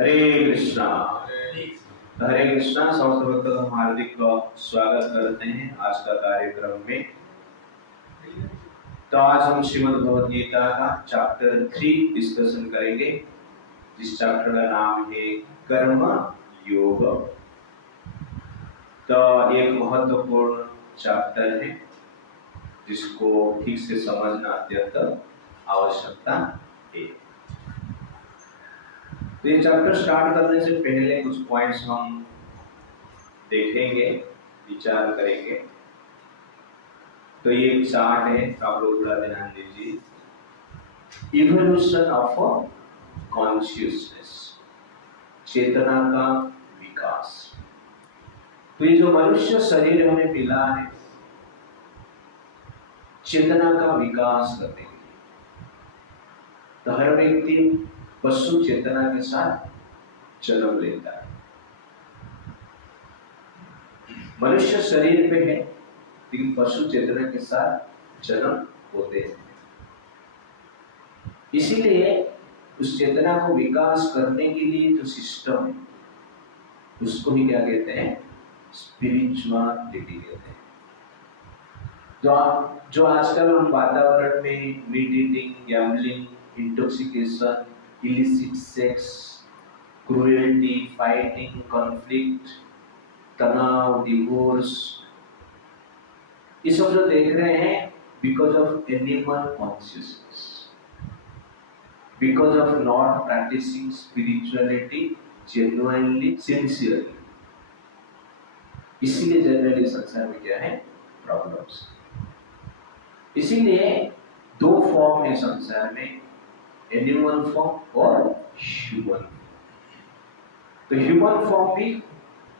हरे कृष्णा। हरे कृष्णा। सर्वप्रथम हम हार्दिक स्वागत करते हैं आज का कार्यक्रम में। तो आज हम श्रीमद् भगवद गीता का चैप्टर 3 डिस्कशन करेंगे, जिस चैप्टर का नाम है कर्म योग। तो एक महत्वपूर्ण चैप्टर है जिसको ठीक से समझना अत्यंत आवश्यकता है। तो ये चैप्टर स्टार्ट करने से पहले कुछ पॉइंट्स हम देखेंगे, विचार करेंगे। तो ये एक चार्ट है, तो आप लोग थोड़ा ध्यान दीजिए। इवोल्यूशन ऑफ कॉन्शियसनेस, चेतना का विकास। तो ये जो मनुष्य शरीर हमें मिला है चेतना का विकास करने के लिए, तो हर व्यक्ति पशु चेतना के साथ जन्म लेता है। मनुष्य शरीर पे है लेकिन पशु चेतना के साथ जन्म होते हैं। इसीलिए उस चेतना को विकास करने के लिए जो सिस्टम है उसको ही क्या कहते हैं? स्पिरिचुअलिटी कहते हैं। जो आजकल हम वातावरण में meat eating, gambling, intoxication, illicit sex, cruelty, fighting, conflict, तनाव, डिवोर्स, ये सब जो देख रहे हैं because of animal consciousness, because of not practising spirituality genuinely, sincerely. इसीलिए जनरली संसार में क्या है? प्रॉब्लम्स। इसीलिए दो फॉर्म है संसार में, एनिमल फॉर्म और ह्यूमन। तो ह्यूमन फॉर्म भी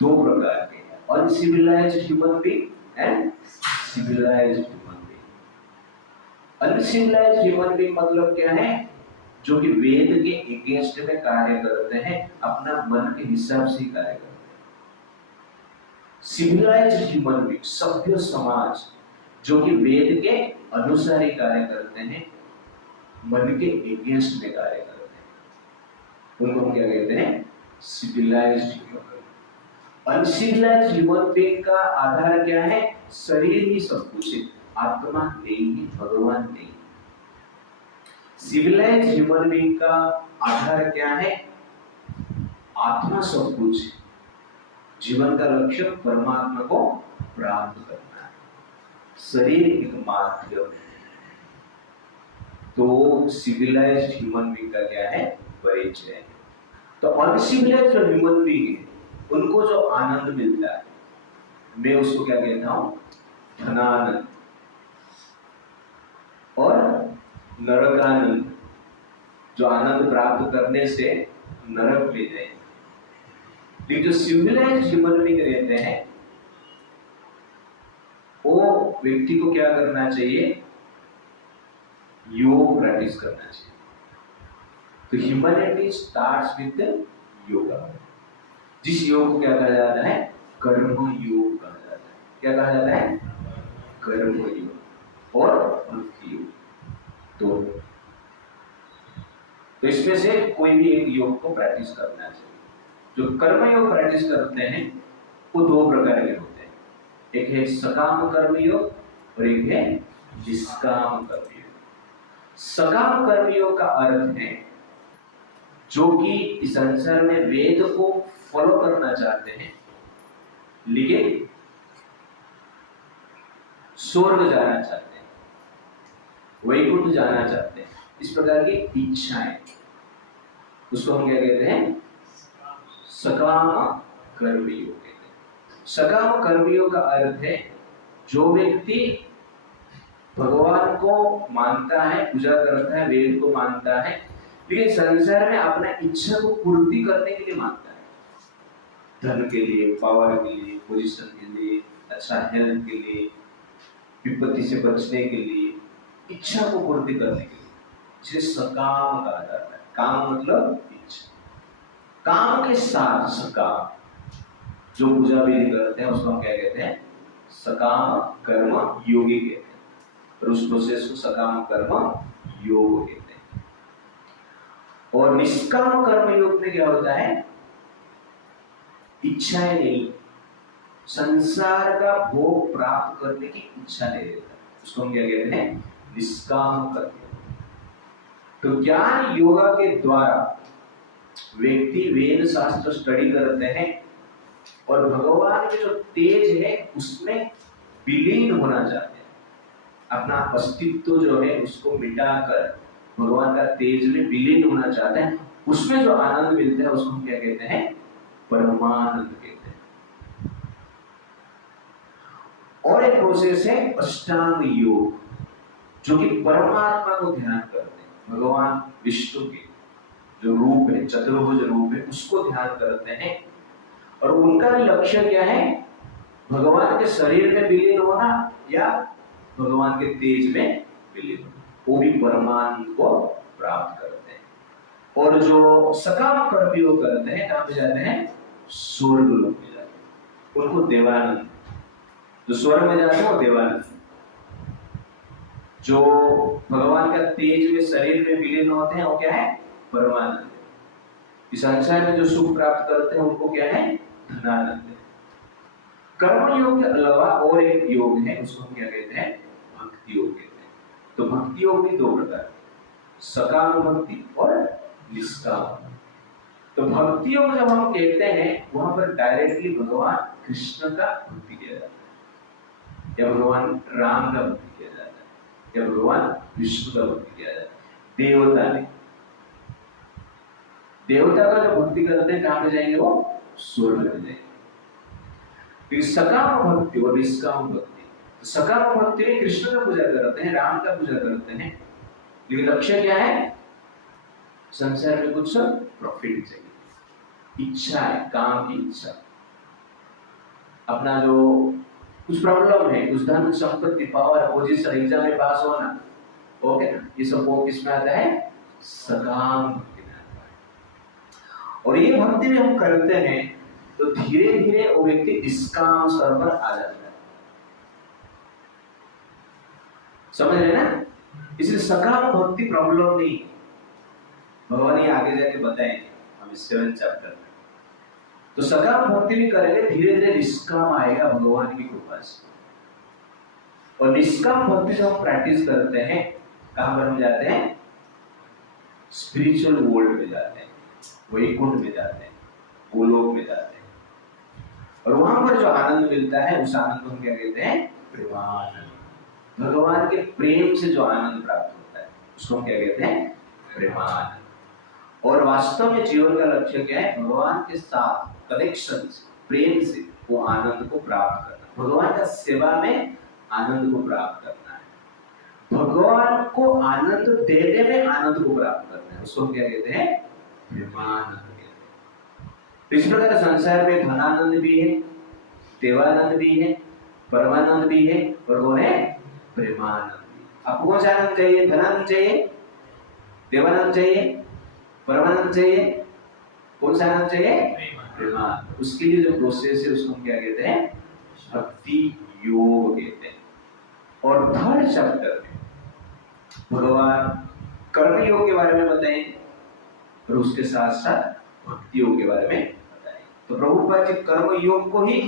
दो प्रकार के हैं, uncivilised human being and civilised human being. Uncivilised human being मतलब क्या है? जो कि वेद के अगेंस्ट में कार्य करते हैं, अपना मन के हिसाब से कार्य करते हैं। सिविलाइज्ड ह्यूमन बीइंग, सभ्य समाज, जो कि वेद के अनुसार ही कार्य करते हैं, मन के अगेंस्ट में कार्य करते हैं, उनको हम क्या कहते हैं? Civilised human being. Uncivilised human being का आधार क्या है? शरीर ही सब कुछ है, आत्मा नहीं है, भगवान नहीं। सिविलाइज्ड ह्यूमन बीइंग का आधार क्या है? आत्मा सब कुछ है, जीवन का लक्ष्य परमात्मा को प्राप्त करना है, शरीर एक माध्यम है। तो सिविलाइज्ड ह्यूमन बीइंग का क्या है? परिचय है। तो अनसिविलाइज्ड जो ह्यूमन बीइंग है उनको जो आनंद मिलता है, मैं उसको क्या कहता हूं? धनानंद और नरकानंद। जो आनंद प्राप्त करने से नरक में जाए। लेकिन जो सिविलाइज्ड ह्यूमन बीइंग रहते हैं वो व्यक्ति को क्या करना चाहिए? योग प्रैक्टिस करना चाहिए। तो ह्यूमैनिटी स्टार्ट्स विद योगा। जिस योग को क्या कहा जाता है? कर्म योग कहा जाता है। क्या कहा जाता है? कर्म योग और भक्ति योग, दोनों। तो इसमें से कोई भी एक योग को प्रैक्टिस करना चाहिए। जो कर्म योग प्रैक्टिस करते हैं वो दो प्रकार के होते हैं, एक है सकाम कर्म योग और एक है निष्काम कर्म योग। सकाम कर्म योग का अर्थ है जो कि इस संसार में वेद को फॉलो करना चाहते हैं लेकिन स्वर्ग जाना चाहते हैं, वैकुंठ जाना चाहते हैं, इस प्रकार की इच्छाएं, उसको हम क्या कहते हैं? सकाम कर्मयोग कहते हैं। सकाम कर्मयोग का अर्थ है जो व्यक्ति भगवान को मानता है, पूजा करता है, वेद को मानता है, लेकिन संसार में अपना इच्छा को पूर्ति करने के लिए मानता है, धन के लिए, पावर के लिए, पोजीशन के लिए, अच्छा हेल्थ के लिए, विपत्ति से बचने के लिए, इच्छा को पूर्ति करने के लिए, जिसे सकाम कहा जाता है। काम मतलब इच्छा। काम के साथ सकाम जो पूजा विधि करते हैं उसको हम क्या कहते हैं? सकाम कर्म योगी कहते हैं, और उस प्रोसेस को सकाम कर्म योग कहते हैं। और निष्काम कर्म योग में क्या होता है, इच्छाएं नहीं, संसार का भोग प्राप्त करने की इच्छा नहीं रहता, उसको हम क्या कहते हैं, निष्काम कर्म। तो ज्ञान योगा के द्वारा व्यक्ति वेद शास्त्र स्टडी करते हैं और भगवान के जो तेज है उसमें विलीन होना चाहते हैं, अपना अस्तित्व जो है उसको मिटाकर भगवान का तेज में विलीन होना चाहते हैं। उसमें जो आनंद मिलता है उसको हम क्या कहते हैं, परमानंद कहते हैं। और एक प्रोसेस है अष्टांग योग, जो कि परमात्मा को ध्यान करते हैं, भगवान विष्णु के जो रूप है, चतुर्भुज रूप है, उसको ध्यान करते हैं। और उनका भी लक्ष्य क्या है, भगवान के शरीर में विलीन होना या भगवान के तेज में विलीन होना, वो भी परमानंद को प्राप्त करते हैं। और जो सकाम कर्म योग करते हैं, कहां पे जाते हैं, स्वर्ग लोक में जाते हैं, उनको देवानंद, जो स्वर्ग में जाते हैं वो देवानंद। जो भगवान का तेज में शरीर में विलीन होते हैं वो क्या है, परमानंद। इस संसार में जो सुख प्राप्त करते हैं उनको क्या है, धनानंद। कर्म योग के अलावा और एक योग है, उसको हम क्या कहते हैं, भक्ति योग कहते हैं। तो भक्ति योग भी दो प्रकार के, सकाम भक्ति और निष्काम। तो भक्ति योग जब हम कहते हैं वहां पर डायरेक्टली भगवान कृष्ण का भक्ति किया जाता है, या भगवान राम का भक्ति किया जाता है, या भगवान विष्णु का भक्ति किया जाता है। देवता ने, देवता का जो भक्ति करते हैं कहां पे जाएंगे, वो स्वर्ग में जाएंगे। फिर सकाम भक्ति और निष्काम भक्ति, सकाम भक्ति में कृष्ण का पूजा करते हैं, राम का पूजा करते हैं, लेकिन लक्ष्य क्या है, संसार में कुछ प्रॉफिट चाहिए, इच्छा है, काम की इच्छा, अपना जो कुछ प्रॉब्लम है, कुछ धन संपत्ति पावर पोजीशन एग्जाम में पास होना, ओके ना, ये सब वो किसमें आता है, सकाम भक्ति में आता है। और ये भक्ति में हम करते हैं तो धीरे धीरे वो व्यक्ति निष्काम स्तर पर आ जाता है, समझ रहे ना। इसलिए सकाम भक्ति प्रॉब्लम नहीं, भगवान ये आगे जाके बताएंगे हम इस 7 चैप्टर में। तो सकाम भक्ति भी करेंगे, धीरे धीरे निष्काम आएगा भगवान की कृपा से। और निष्काम भक्ति जब हम प्रैक्टिस करते हैं, कहां पर हम जाते हैं, स्पिरिचुअल वर्ल्ड में जाते हैं, वैकुंठ में जाते हैं, गोलोक में जाते हैं। और वहां पर जो आनंद मिलता है उस आनंद को हम क्या कहते हैं, प्रेमानंद। भगवान के प्रेम से जो आनंद प्राप्त होता है उसको हम क्या कहते हैं, प्रेमानंद। और वास्तव में जीवन का लक्ष्य क्या है, भगवान के साथ कनेक्शन से, प्रेम से वो आनंद को प्राप्त करना, भगवान का सेवा में आनंद को प्राप्त करना है, भगवान को आनंद देने में आनंद को प्राप्त करना है, उसको हम क्या कहते हैं, प्रेमानंद। इस प्रकार संसार में धनानंद भी है, देवानंद भी है, परमानंद भी है, और वो है प्रेमानंद भी। आपको कौन सा आनंद चाहिए, धनानंद चाहिए, देवानंद चाहिए, परमानंद चाहिए, कौन सा आनंद चाहिए, प्रेमानंद। उसके लिए जो प्रोसेस है उसको हम क्या कहते हैं, भक्ति योग कहते हैं। और 3rd चैप्टर में भगवान कर्म योग के बारे में बताएंगे और उसके साथ साथ भक्ति योग के बारे में बताएंगे। तो प्रभुपाद जी कर्म योग को ही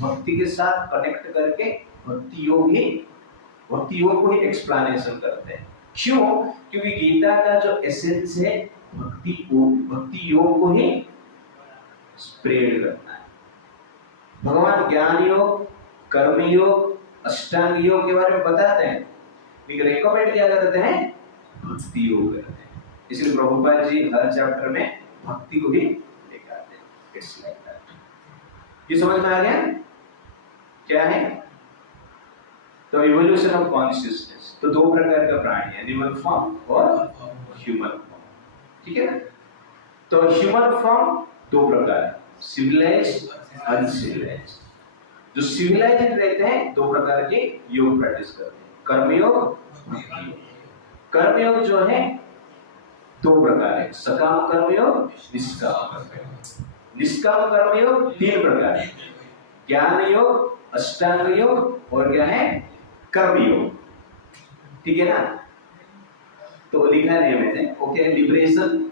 भक्ति के साथ कनेक्ट करके भक्ति योग को ही एक्सप्लेनेशन करते हैं। क्यों? क्योंकि गीता का जो एसेंस है भक्ति योग को ही स्प्रेड करना है। भगवान ज्ञान योग, कर्म योग, अष्टांग योग के बारे में बताते हैं, लेकिन रेकमेंड क्या करते हैं, भक्ति योग करते हैं। इसलिए प्रभुपाद जी हर चैप्टर में भक्ति को ही लेकर आते हैं। It's like that. ये समझ में आ गया क्या है? तो इवोल्यूशन ऑफ कॉन्शियसनेस, तो 2 प्रकार का प्राणी है, एनिमल फॉर्म और ह्यूमन फॉर्म, ठीक है ना। तो ह्यूमन फॉर्म 2 प्रकार है, सिविलाइज्ड, अनसिविलाइज्ड। जो सिविलाइज्ड रहते हैं 2 प्रकार के योग प्रैक्टिस करते हैं, कर्मयोग, भक्ति योग। कर्मयोग जो है 2 प्रकार है, सकाम कर्मयोग, निष्काम कर्मयोग। निष्काम कर्मयोग 3 प्रकार है, ज्ञान योग, अष्टांग योग और क्या है, कर्म योग, ठीक है ना। तो लिखा है नियमित है, ओके, लिबरेशन,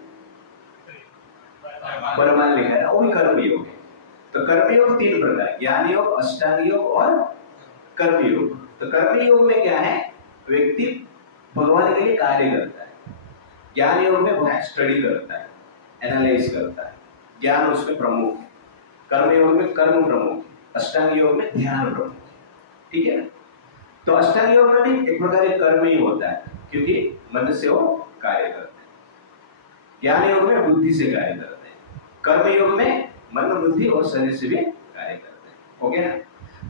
परमार्थ लिखा है, वो भी कर्म योग है। तो कर्म योग तीन प्रकार, ज्ञान योग, अष्टांग योग और कर्म योग। तो कर्म योग में क्या है, व्यक्ति भगवान के लिए कार्य करता है। ज्ञान योग में वो स्टडी करता है, एनालाइज करता है, ज्ञान उसमें प्रमुख है। कर्म योग में कर्म प्रमुख है, अष्टांग योग में ध्यान प्रमुख है। ठीक है ना? तो अष्टांग योग में भी एक प्रकार का कर्म ही होता है, क्योंकि मन से वो कार्य करते हैं। ज्ञान योग में बुद्धि से कार्य करते हैं, कर्म योग में मन, बुद्धि और शरीर से भी कार्य करते हैं। ओके ना?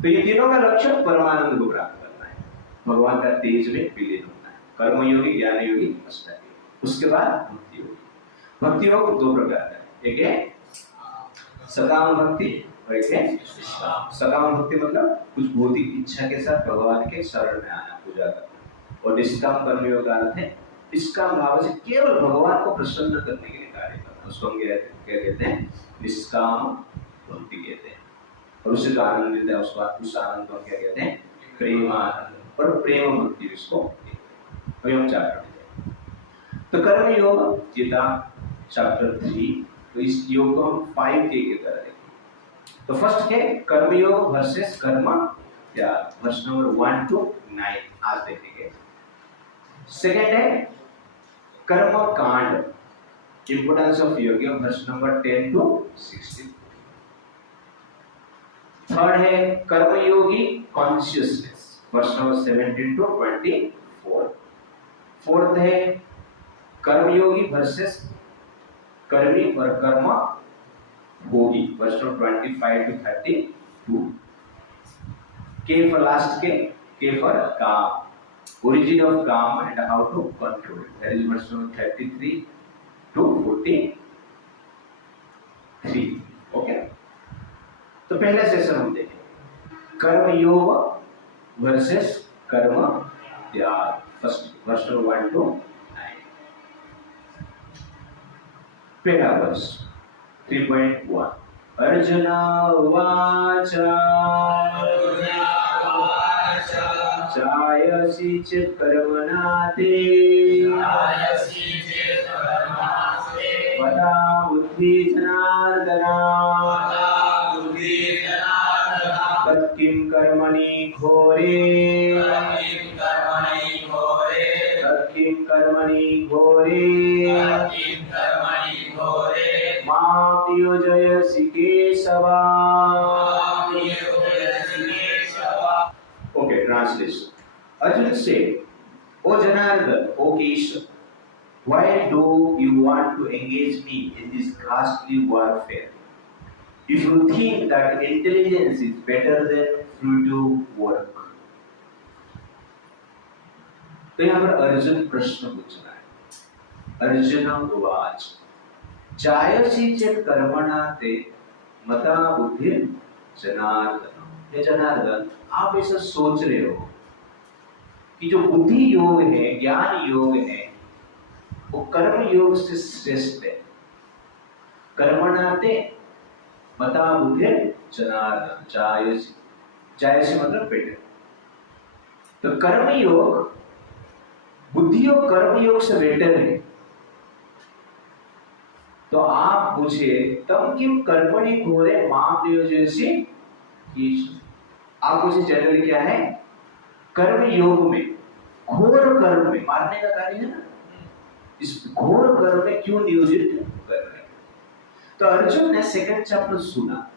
तो ये तीनों का लक्ष्य परमानंद को प्राप्त करना है, भगवान का तेज में विलीन होना है। कर्म योगी, ज्ञान योगी, अष्टांग योगी। उसके बाद भक्ति योगी। भक्ति योग दो प्रकार का है, एक है सकाम भक्ति और एक है निष्काम। सकाम भक्ति मतलब कुछ भौतिक इच्छा के साथ भगवान के शरण में आना, पूजा करना। और निष्काम कर्म योग का अर्थ है निष्काम भाव से केवल भगवान को प्रसन्न करने के लिए कार्य करना। उसको हम क्या कहते हैं, निष्काम भक्ति कहते हैं। और उससे जो आनंद मिलता है उसको, उस आनंद को क्या कहते हैं, प्रेमानंद। और प्रेम भक्ति इसको अभी हम चैप्टर में। तो कर्म योग गीता चैप्टर 3, तो इस योग को हम 5 के तरह देखेंगे। तो फर्स्ट है कर्म योग वर्सेस कर्म त्याग, वर्ष नंबर 1 to 9 आज देखेंगे। सेकंड है कर्म कांड, इंपोर्टेंस ऑफ योग, वर्ष नंबर 10 to 16। थर्ड है कर्मयोगी कॉन्शियसनेस, वर्ष नंबर 17 to 24। फोर्थ है कर्मयोगी वर्सेस कर्मी और कर्म भोगी, वर्ष नंबर 25 to 32। के फॉर लास्ट के फॉर काम, origin of काम and how to control it, that is verse number 33 to 43। Okay, तो पहले सेशन हम देखें कर्म योग वर्सेस कर्म त्याग, फर्स्ट वर्ष 1 to 9। पहला वर्ष 3.1। अर्जुन उवाच जायसि चेत् कर्मणा ते मता बुद्धि जनार्दन तत्किं कर्मणि घोरे तत्किं कर्मणि घोरे मां योजयसि केशवा। Okay, translation. Arjuna said, "O Janardhan, O Keshav, why do you want to engage me in this ghastly warfare? If you think that intelligence is better than fruitive work." तो यहाँ पर अर्जुन प्रश्न पूछ रहा है। अर्जुन उवाच जायसि चेत् कर्मणा ते मता बुद्धिर् जनार्दन। हे जनार्दन, आप ऐसा सोच रहे हो कि जो बुद्धि योग है, ज्ञान योग है, वो कर्म योग से श्रेष्ठ है। कर्मणाते मता बुद्धिर् जनार्दन, जायसि, जायसि मतलब बेटर। तो कर्म योग बुद्धि योग कर्म योग से बेटर है। तो आप मुझे तम किम कर्मणि घोरे मां योजयसि केशव। आप मुझे जनरली क्या है, कर्म योग में, घोर कर्म में, मारने का कार्य है ना, इस घोर कर्म में क्यों नियोजित कर रहे हैं। तो अर्जुन ने सेकंड चैप्टर सुना,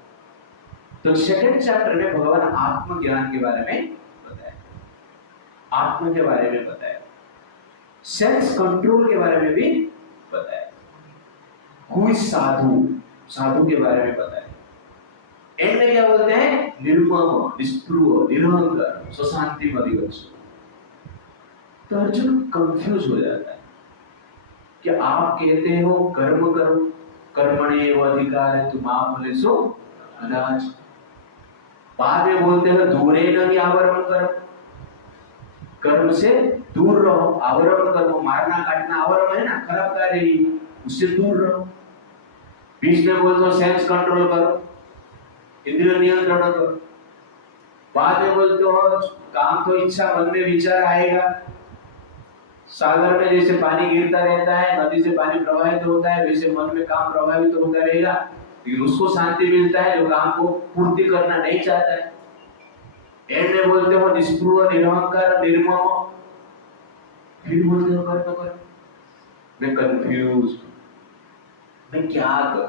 तो सेकंड चैप्टर में भगवान आत्मज्ञान के बारे में बताया, आत्म के बारे में बताया, सेल्फ कंट्रोल के बारे में भी बताया, कोई साधु, साधु के बारे में बताया। एंड में क्या बोलते हैं, निर्मम, निस्पृह, निरहंकार, स्वशांति अधिगच्छ। तो अर्जुन कंफ्यूज हो जाता है कि आप कहते हो कर्म करो, कर्मणेव अधिकारे तुम आप फलेषु अनाज, बाद में बोलते हैं दूरेण हि आवरणं करो, कर्म से दूर रहो, आवरण करो, मारना काटना आवरण है ना, खराब कार्य ही, उससे दूर रहो। बीच में बोलते हो सेंस कंट्रोल करो, इंद्रिय नियंत्रण करो, बाद में बोलते हो काम तो इच्छा, मन में विचार आएगा, सागर में जैसे पानी गिरता रहता है, नदी से पानी प्रवाहित होता है, वैसे मन में काम प्रभावित होता रहेगा, लेकिन उसको शांति मिलता है जो काम को पूर्ति करना नहीं चाहता है। एंड में बोलते हो निष्पृह, निरहंकार, निर्मम, फिर बोलते हो कर्म कर। मैं कंफ्यूज, मैं क्या करूं?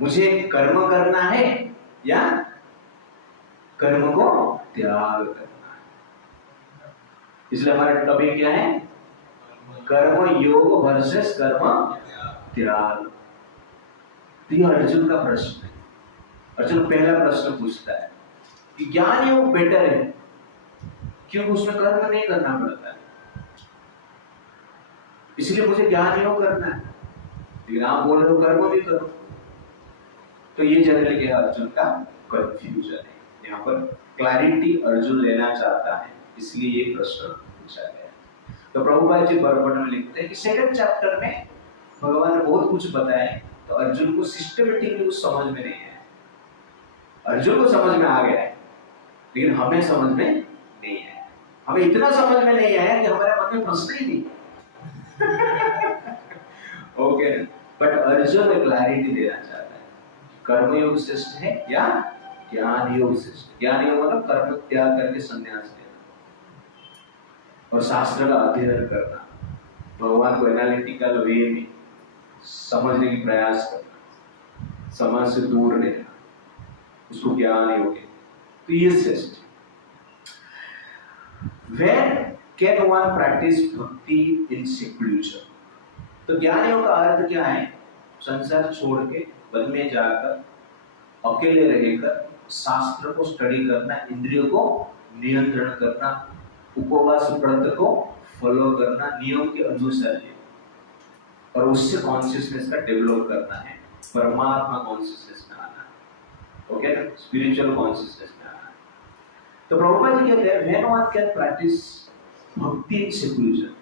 मुझे कर्म करना है या कर्म को त्याग करना है? इसलिए हमारा टॉपिक क्या है? कर्म योग वर्सेस कर्म त्याग। तो ये अर्जुन का प्रश्न है। अर्जुन पहला प्रश्न पूछता है कि ज्ञान योग बेटर है, क्यों उसमें कर्म नहीं करना पड़ता है? इसलिए मुझे ज्ञान योग करना है, लेकिन आप बोल रहे हो कर्म भी करो। तो ये जनरली क्या अर्जुन का कंफ्यूजन है। यहाँ पर क्लैरिटी अर्जुन लेना चाहता है, इसलिए ये प्रश्न पूछा गया। तो प्रभुपाद जी बरबड़ में लिखते हैं कि सेकंड चैप्टर में भगवान ने बहुत कुछ बताया, तो अर्जुन को सिस्टमेटिकली कुछ समझ में नहीं आया। अर्जुन को समझ में आ गया है, लेकिन हमें समझ में नहीं आया। हमें इतना समझ में नहीं आया कि हमारे मन में प्रश्न ही नहीं। ओके, बट अर्जुन में क्लैरिटी देना चाहता है, कर्मयोग श्रेष्ठ है या ज्ञान योग श्रेष्ठ? ज्ञान योग मतलब कर्म त्याग करके संन्यास लेना और शास्त्र का अध्ययन करना, भगवान को एनालिटिकल वे में समझने की प्रयास करना, समाज से दूर रहना, उसको ज्ञान योग है। तो ये श्रेष्ठ। When can one practice bhakti in seclusion? तो ज्ञान योग का अर्थ क्या है? संसार छोड़ के वन में जाकर अकेले रहकर शास्त्र को स्टडी करना, इंद्रियों को नियंत्रण करना, उपवास व्रत को फॉलो करना, नियम के अनुसार, और उससे कॉन्शियसनेस का डेवलप करना है, परमात्मा कॉन्शियसनेस में आना है। ओके ना, स्पिरिचुअल कॉन्शियसनेस में आना है। तो प्रभुपाद जी कहते हैं व्हेन वन कैन प्रैक्टिस भक्ति इन सेक्युलरिज्म,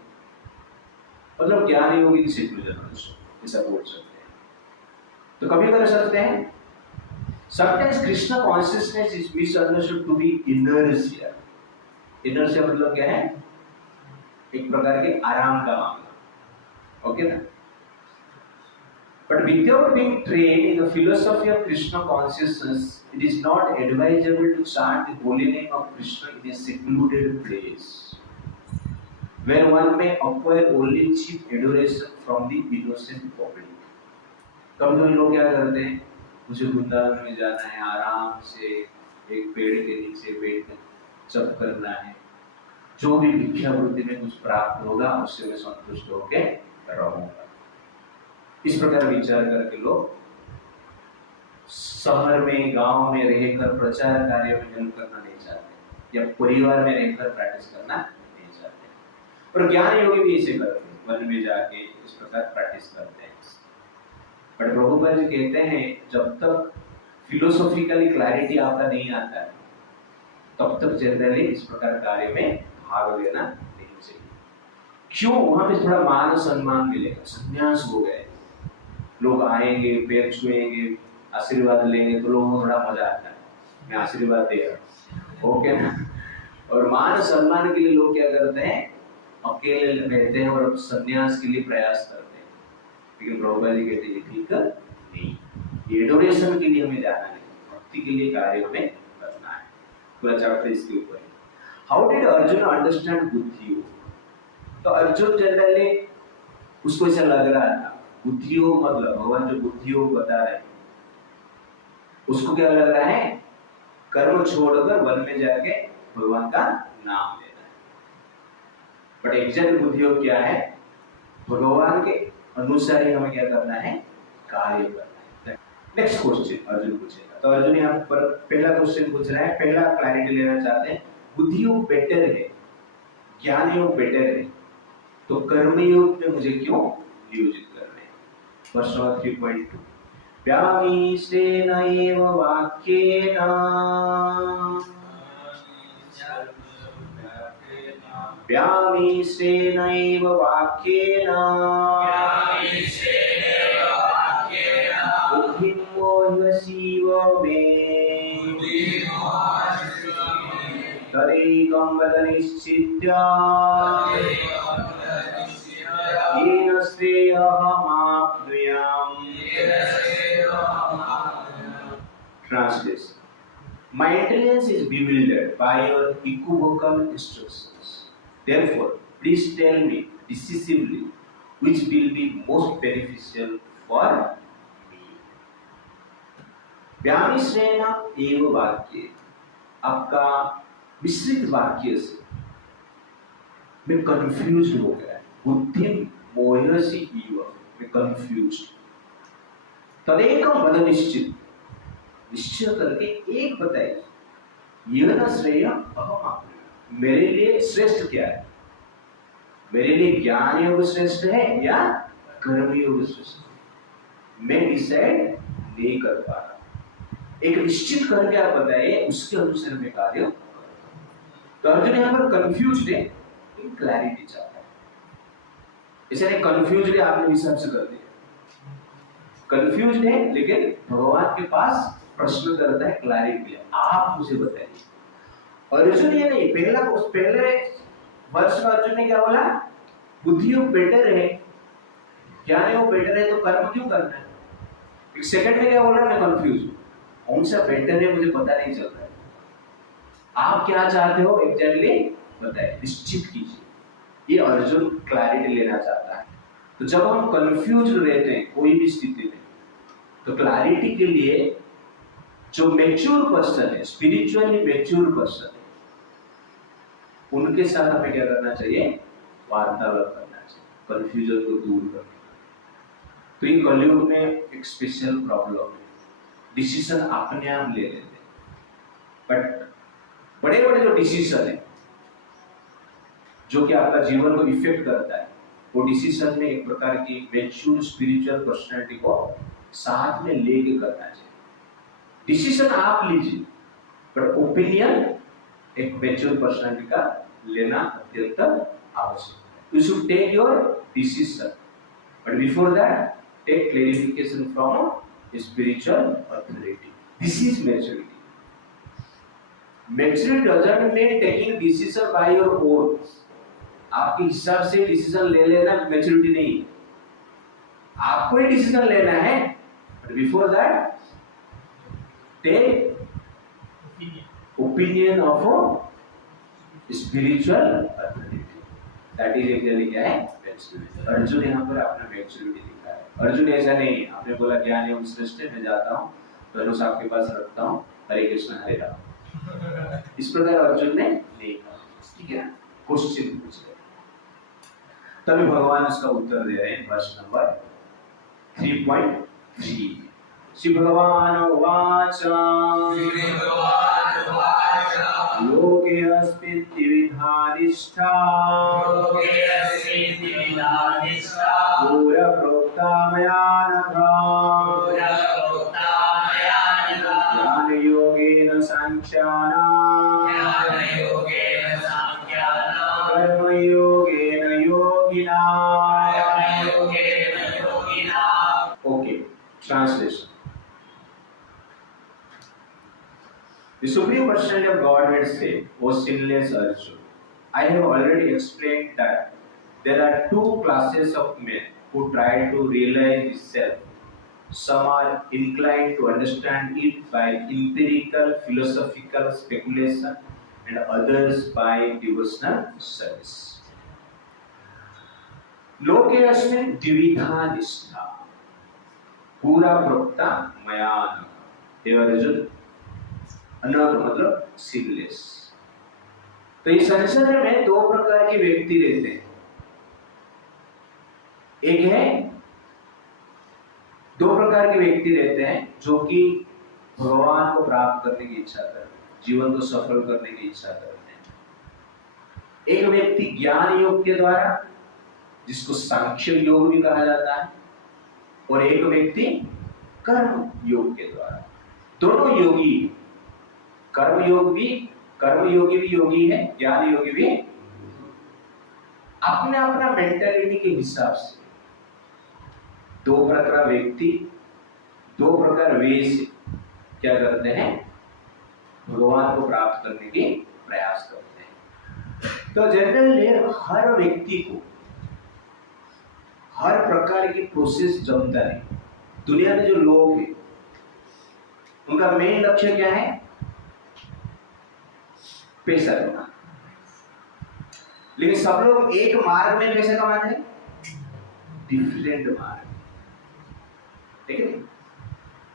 मतलब ज्ञान योग इन सेक्युलरिज्म, ऐसा बोल सकते हैं। तो कभी कर सकते हैं। Sometimes Krishna consciousness is misunderstood to be inertia. Inertia मतलब क्या है? एक प्रकार के आराम का मामला, ओके ना? But without being trained in the philosophy of Krishna consciousness, it is not advisable to chant the holy name of Krishna in a secluded place, where one may acquire only cheap adoration from the innocent public. कभी लोग क्या करते हैं? मुझे वृंदावन में जाना है, आराम से एक पेड़ के नीचे बैठ जप करना है, जो भी भिक्षावृत्ति में कुछ प्राप्त होगा उससे मैं संतुष्ट होकर रहूंगा। इस प्रकार विचार करके लोग शहर में, गांव में रहकर प्रचार कार्य में हेल्प करना नहीं चाहते, या परिवार में रहकर प्रैक्टिस करना नहीं चाहते। और ज्ञान योगी भी ऐसे करते हैं, वन में जाके इस प्रकार प्रैक्टिस करते हैं। बट प्रभुपाद जी कहते हैं जब तक फिलोसॉफिकली क्लैरिटी आपका नहीं आता है, तब तक जनरली इस प्रकार कार्य में भाग लेना नहीं चाहिए। क्यों? वहां पे थोड़ा मान सम्मान मिलेगा, संन्यास हो गए, लोग आएंगे, पैर छुएंगे, आशीर्वाद लेंगे, तो लोगों को थोड़ा मजा आता है, मैं आशीर्वाद दे रहा हूं, ओके ना? और मान सम्मान के लिए लोग क्या करते हैं? अकेले रहते हैं और संन्यास के लिए प्रयास करते हैं। लेकिन प्रभुपाद जी कहते हैं ठीक नहीं, एडोरेशन के लिए हमें जाना है, भक्ति के लिए कार्य में करना है। पूरा चैप्टर इसके ऊपर है। हाउ डिड अर्जुन अंडरस्टैंड बुद्धि योग? तो अर्जुन जनरली उसको ऐसा लग रहा था बुद्धि योग मतलब भगवान जो बुद्धि योग बता रहे हैं, उसको क्या लग रहा है? कर्म छोड़कर वन में जाके भगवान का नाम लेना है। बट एग्जैक्ट बुद्धि योग क्या है? भगवान के अनुसार ही हमें क्या करना है? कार्य करना है। नेक्स्ट क्वेश्चन अर्जुन पूछेगा। तो अर्जुन यहाँ पर पहला क्वेश्चन पूछ रहा है, पहला क्लैरिटी लेना चाहते हैं, बुद्धि योग बेटर है, ज्ञान योग बेटर है, तो कर्म योग में मुझे क्यों नियोजित करना है? वर्ष 3.2 व्यामिश्रेण एव वाक्येन व्यामिश्रेण एव वाक्येन बुद्धिं मोहयसीव मे तदेकं वद निश्चित्य Translation. My intelligence is bewildered by your equivocal instructions. Therefore, please tell me decisively which will be most beneficial for me. व्यामिश्रेण एव वाक्ये, आपका मिश्रित वाक्य से मैं कंफ्यूज हो गया। बुद्धि मोहसी इव, मैं कंफ्यूज। तदेकं वद निश्चित, निश्चय करके एक बताइए। यह न श्रेय अहम, मेरे लिए श्रेष्ठ क्या है? मेरे लिए ज्ञान योग श्रेष्ठ है या कर्म योग श्रेष्ठ है? मैं डिसाइड नहीं कर पा रहा। एक निश्चित करके आप बताइए, उसके अनुसार मैं कार्य। तो अर्जुन यहाँ पर कंफ्यूज है, क्लैरिटी चाहता है। इसे नहीं कंफ्यूज है, आपने हिसाब से कर दिया। कंफ्यूज है, लेकिन भगवान के पास प्रश्न करता है क्लैरिटी, आप मुझे बताइए। अर्जुन ये नहीं, पहले वर्ष में अर्जुन ने क्या बोला? बुद्धि योग बेटर है, ज्ञान योग बेटर है, तो कर्म क्यों करना है? एक सेकंड में क्या बोला? मैं कंफ्यूज हूं, कौन सा बेटर है मुझे पता नहीं चल रहा है। आप क्या चाहते हो एग्जैक्टली बताइए, निश्चित कीजिए। ये अर्जुन क्लैरिटी लेना चाहता है। तो जब हम कंफ्यूज रहते हैं कोई भी स्थिति में, तो क्लैरिटी के लिए जो मैच्योर पर्सन है, स्पिरिचुअली मैच्योर पर्सन है, उनके साथ हमें क्या करना चाहिए? वार्तालाप करना चाहिए, कंफ्यूजन को दूर करना। तो ये कलयुग में एक स्पेशल प्रॉब्लम है, डिसीजन अपने आप ले लेते हैं। बट बड़े बड़े जो डिसीजन है, जो कि आपका जीवन को इफेक्ट करता है, वो डिसीजन में एक प्रकार की मैच्योर स्पिरिचुअल पर्सनैलिटी को साथ में लेके करना चाहिए। डिसीजन आप लीजिए, पर ओपिनियन एक मैच्योर पर्सनैलिटी का लेना अत्यंत आवश्यक है। You should take your decision, but before that take clarification from spiritual authority. This is maturity. Maturity doesn't mean taking decision by your own. आपके हिसाब से डिसीजन ले लेना मैच्योरिटी नहीं है। आपको ही डिसीजन लेना है, but before that take opinion of spiritual authority. That is actually क्या है? मैच्योरिटी। अर्जुन यहाँ पर अपना मैच्योरिटी दिखा है। अर्जुन ऐसा नहीं है, आपने बोला ज्ञान एवं श्रेष्ठ है, मैं जाता हूँ धनुष आपके पास रखता हूँ, हरे कृष्ण हरे राम। इस प्रकार अर्जुन ने नहीं कहा, ठीक है? क्वेश्चन पूछ रहे, तभी भगवान उसका उत्तर दे रहे हैं वर्ष नंबर 3.3। श्री भगवान उवाच लोके अस्मिन् द्विविधा निष्ठा पूर्व प्रोक्ता मया नघ ज्ञान योगेन सांख्यानां कर्म योगेन योगिनां। Okay, translation. The Supreme Personality of Godhead said, "O sinless Arjuna, I have already explained that there are two classes of men who try to realize the self. Some are inclined to understand it by empirical philosophical speculation, and others by devotional service." लोके अस्मिन् द्विविधा निष्ठा पूरा प्रोक्ता मया नघ। हे अर्जुन, अनग मतलब sinless. तो इस संसार में दो प्रकार के व्यक्ति रहते हैं। एक है, दो प्रकार के व्यक्ति रहते हैं जो कि भगवान को प्राप्त करने की इच्छा करते हैं, जीवन को सफल करने की इच्छा करते हैं। एक व्यक्ति ज्ञान योग के द्वारा, जिसको सांख्य योग भी कहा जाता है, और एक व्यक्ति कर्म योग के द्वारा। दोनों योगी, कर्म योगी भी योगी है, ज्ञान योगी भी। अपने अपना मेंटालिटी के हिसाब से दो प्रकार व्यक्ति, दो प्रकार वे से क्या करते हैं? भगवान को प्राप्त करने के प्रयास करते हैं। तो जनरली हर हर प्रकार की प्रोसेस जमता है। दुनिया में जो लोग हैं उनका मेन लक्ष्य क्या है? पैसा कमाना। लेकिन सब लोग एक मार्ग में पैसा कमाते हैं, डिफरेंट मार्ग, ठीक है?